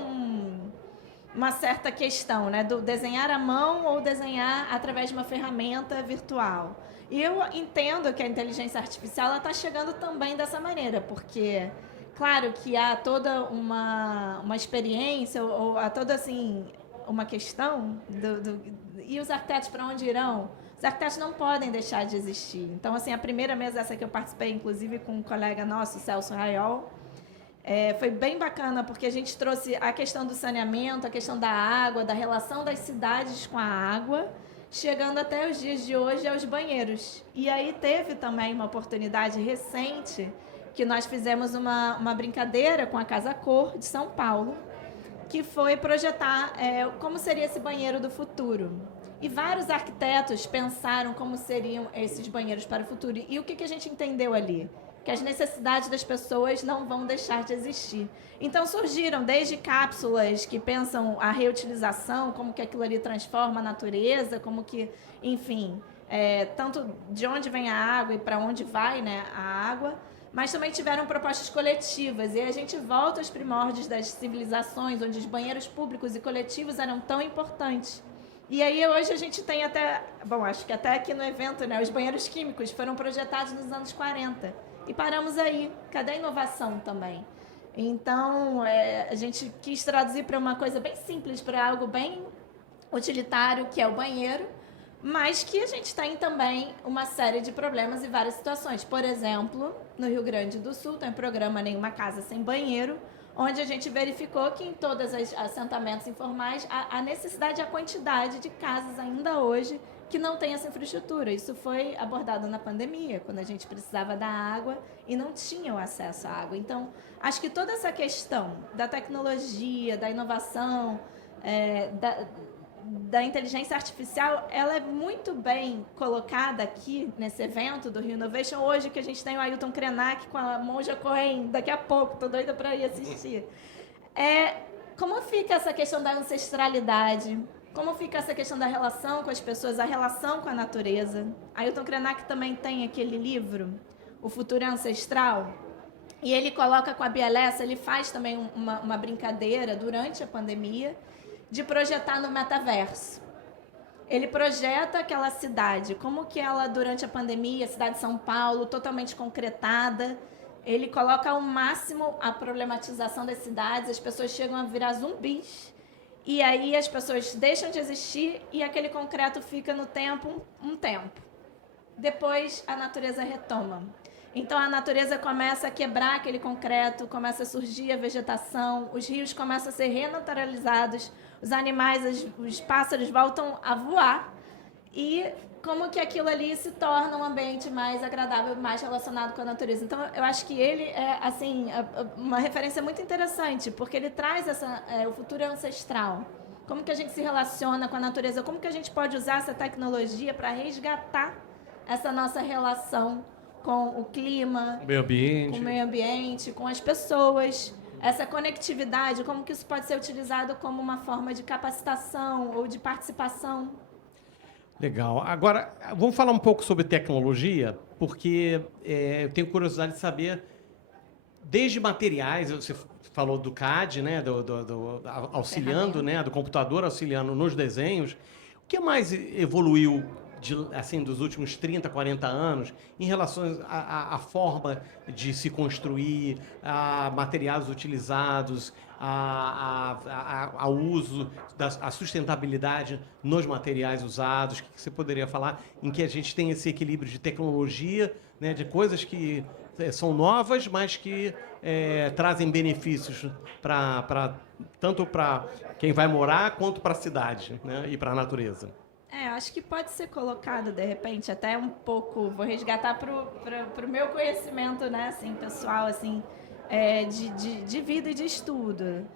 uma certa questão, né, do desenhar à mão ou desenhar através de uma ferramenta virtual. E eu entendo que a inteligência artificial está chegando também dessa maneira, porque, claro, que há toda uma experiência, ou há toda, assim, uma questão e os arquitetos para onde irão? Os arquitetos não podem deixar de existir. Então, assim, a primeira mesa, essa que eu participei, inclusive, com um colega nosso, Celso Raiol, foi bem bacana, porque a gente trouxe a questão do saneamento, a questão da água, da relação das cidades com a água, chegando até os dias de hoje aos banheiros. E aí teve também uma oportunidade recente que nós fizemos uma brincadeira com a Casa Cor de São Paulo, que foi projetar como seria esse banheiro do futuro. E vários arquitetos pensaram como seriam esses banheiros para o futuro. E o que a gente entendeu ali? Que as necessidades das pessoas não vão deixar de existir. Então surgiram desde cápsulas que pensam a reutilização, como que aquilo ali transforma a natureza, como que, enfim, tanto de onde vem a água e para onde vai, né, a água, mas também tiveram propostas coletivas. E a gente volta aos primórdios das civilizações, onde os banheiros públicos e coletivos eram tão importantes. E aí hoje a gente tem até, bom, acho que até aqui no evento, né, os banheiros químicos foram projetados nos anos 40. E paramos aí. Cadê a inovação também? Então, a gente quis traduzir para uma coisa bem simples, para algo bem utilitário, que é o banheiro, mas que a gente tem também uma série de problemas e várias situações. Por exemplo, no Rio Grande do Sul tem um programa Nenhuma Casa Sem Banheiro, onde a gente verificou que em todos os assentamentos informais a necessidade e a quantidade de casas ainda hoje que não tem essa infraestrutura. Isso foi abordado na pandemia, quando a gente precisava da água e não tinha o acesso à água. Então, acho que toda essa questão da tecnologia, da inovação, da inteligência artificial, ela é muito bem colocada aqui nesse evento do Rio Innovation, hoje que a gente tem o Ailton Krenak com a Monja Cohen, daqui a pouco, estou doida para ir assistir. Como fica essa questão da ancestralidade? Como fica essa questão da relação com as pessoas, a relação com a natureza? Ailton Krenak também tem aquele livro, O Futuro é Ancestral, e ele coloca com a Bielessa, ele faz também uma brincadeira durante a pandemia, de projetar no metaverso. Ele projeta aquela cidade, como que ela, durante a pandemia, a cidade de São Paulo, totalmente concretada, ele coloca ao máximo a problematização das cidades, as pessoas chegam a virar zumbis, e aí as pessoas deixam de existir e aquele concreto fica no tempo, um tempo. Depois a natureza retoma. Então a natureza começa a quebrar aquele concreto, começa a surgir a vegetação, os rios começam a ser renaturalizados, os animais, os pássaros voltam a voar e como que aquilo ali se torna um ambiente mais agradável, mais relacionado com a natureza. Então, eu acho que ele é, assim, uma referência muito interessante, porque ele traz o futuro ancestral. Como que a gente se relaciona com a natureza, como que a gente pode usar essa tecnologia para resgatar essa nossa relação com o clima, com o meio ambiente, com as pessoas. Essa conectividade, como que isso pode ser utilizado como uma forma de capacitação ou de participação. Legal. Agora, vamos falar um pouco sobre tecnologia, porque eu tenho curiosidade de saber, desde materiais, você falou do CAD, né, do auxiliando, né, do computador auxiliando nos desenhos, o que mais evoluiu assim, dos últimos 30, 40 anos, em relação à forma de se construir, a materiais utilizados, ao uso, a sustentabilidade nos materiais usados? O que você poderia falar em que a gente tem esse equilíbrio de tecnologia, né, de coisas que são novas, mas que trazem benefícios tanto para quem vai morar quanto para a cidade, né, e para a natureza? Acho que pode ser colocado, de repente, até um pouco, vou resgatar para o meu conhecimento, né, assim, pessoal, assim, de vida e de estudo.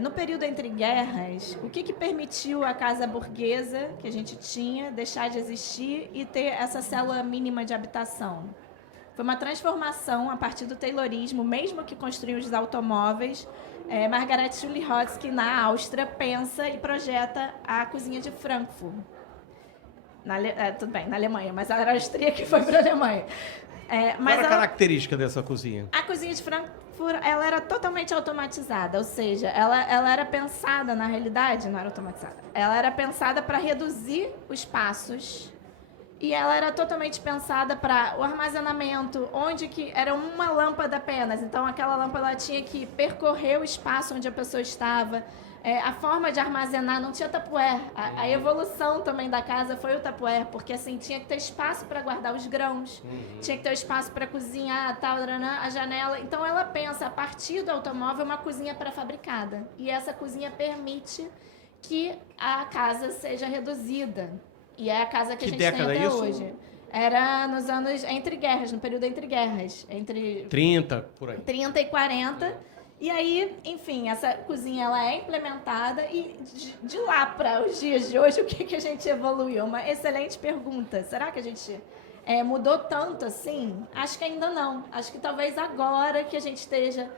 No período entre guerras, o que permitiu a casa burguesa que a gente tinha deixar de existir e ter essa célula mínima de habitação? Foi uma transformação a partir do Taylorismo, mesmo que construiu os automóveis. Margaret Schulich-Hotzky, na Áustria, pensa e projeta a cozinha de Frankfurt. Tudo bem, na Alemanha, mas ela era austríaca e foi para a Alemanha. Qual era a característica dessa cozinha? A cozinha de Frankfurt, ela era totalmente automatizada, ou seja, ela era pensada, na realidade, não era automatizada, ela era pensada para reduzir os passos e ela era totalmente pensada para o armazenamento, onde que era uma lâmpada apenas, então aquela lâmpada tinha que percorrer o espaço onde a pessoa estava. A forma de armazenar, não tinha tupperware. A evolução também da casa foi o tupperware, porque assim, tinha que ter espaço para guardar os grãos, tinha que ter espaço para cozinhar, tal, a janela. Então ela pensa, a partir do automóvel, uma cozinha pré-fabricada. E essa cozinha permite que a casa seja reduzida. E é a casa que a gente tem até hoje. Era nos anos entre guerras, no período entre guerras. Entre 30, por aí. 30 e 40. E aí, enfim, essa cozinha ela é implementada e de lá para os dias de hoje, o que a gente evoluiu? Uma excelente pergunta. Será que a gente mudou tanto assim? Acho que ainda não. Acho que talvez agora que a gente esteja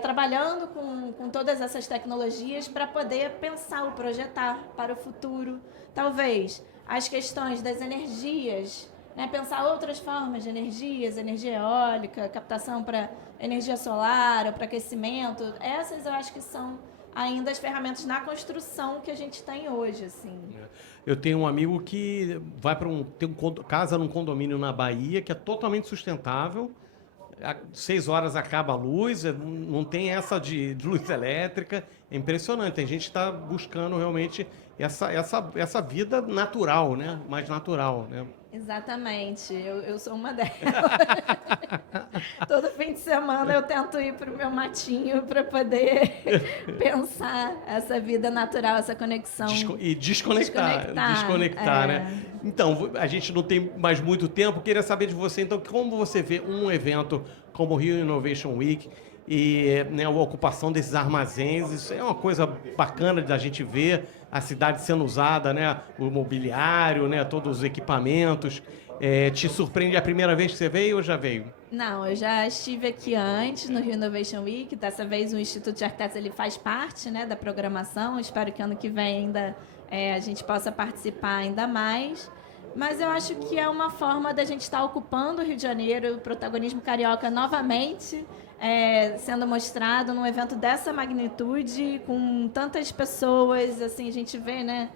trabalhando com todas essas tecnologias para poder pensar ou projetar para o futuro. Talvez as questões das energias, né? Pensar outras formas de energias, energia eólica, captação para energia solar, para aquecimento. Essas eu acho que são ainda as ferramentas na construção que a gente tem hoje, assim. Eu tenho um amigo que vai para casa num condomínio na Bahia que é totalmente sustentável. Às 6 horas acaba a luz, não tem essa de luz elétrica. É impressionante. Tem gente que está buscando realmente essa vida natural, né? Mais natural, né? Exatamente, eu sou uma delas. Todo fim de semana eu tento ir para o meu matinho para poder pensar essa vida natural, essa conexão. E desconectar, né? Então, a gente não tem mais muito tempo, queria saber de você, então, como você vê um evento como o Rio Innovation Week e, né, a ocupação desses armazéns? Isso é uma coisa bacana da gente ver a cidade sendo usada, né, o mobiliário, né, todos os equipamentos. Te surpreende a primeira vez que você veio ou já veio? Não, eu já estive aqui antes no Rio Innovation Week. Dessa vez o Instituto de Arquitetos ele faz parte, né, da programação. Espero que ano que vem ainda a gente possa participar ainda mais. Mas eu acho que é uma forma da gente estar ocupando o Rio de Janeiro, o protagonismo carioca novamente, sendo mostrado num evento dessa magnitude, com tantas pessoas, assim, a gente vê, né,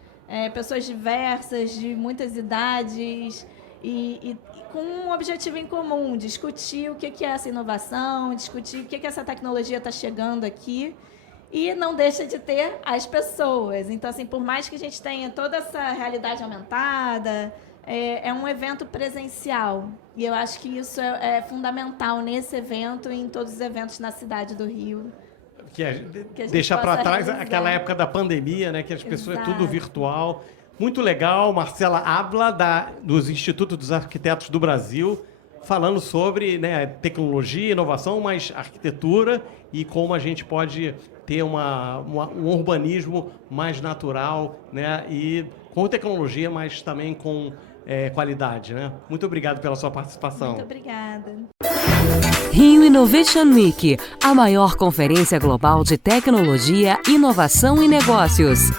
pessoas diversas, de muitas idades, e com um objetivo em comum, discutir o que é essa inovação, discutir o que essa tecnologia está chegando aqui, e não deixa de ter as pessoas. Então, assim, por mais que a gente tenha toda essa realidade aumentada, é um evento presencial. E eu acho que isso é fundamental nesse evento e em todos os eventos na cidade do Rio. Que deixar para trás aquela época da pandemia, né, que as pessoas tudo virtual. Muito legal, Marcela Abla, dos Institutos dos Arquitetos do Brasil, falando sobre, né, tecnologia, inovação, mas arquitetura e como a gente pode ter um urbanismo mais natural, né, e com tecnologia, mas também com qualidade, né? Muito obrigado pela sua participação. Muito obrigada. Rio Innovation Week, a maior conferência global de tecnologia, inovação e negócios.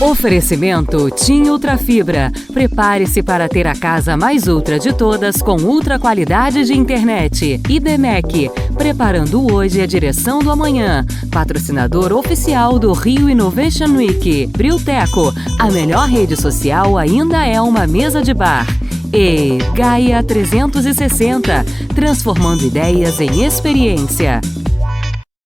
Oferecimento TIM Ultrafibra. Prepare-se para ter a casa mais ultra de todas com ultra qualidade de internet. IDMEC, preparando hoje a direção do amanhã. Patrocinador oficial do Rio Innovation Week. Brilteco, a melhor rede social ainda é uma mesa de bar. E Gaia 360, transformando ideias em experiência.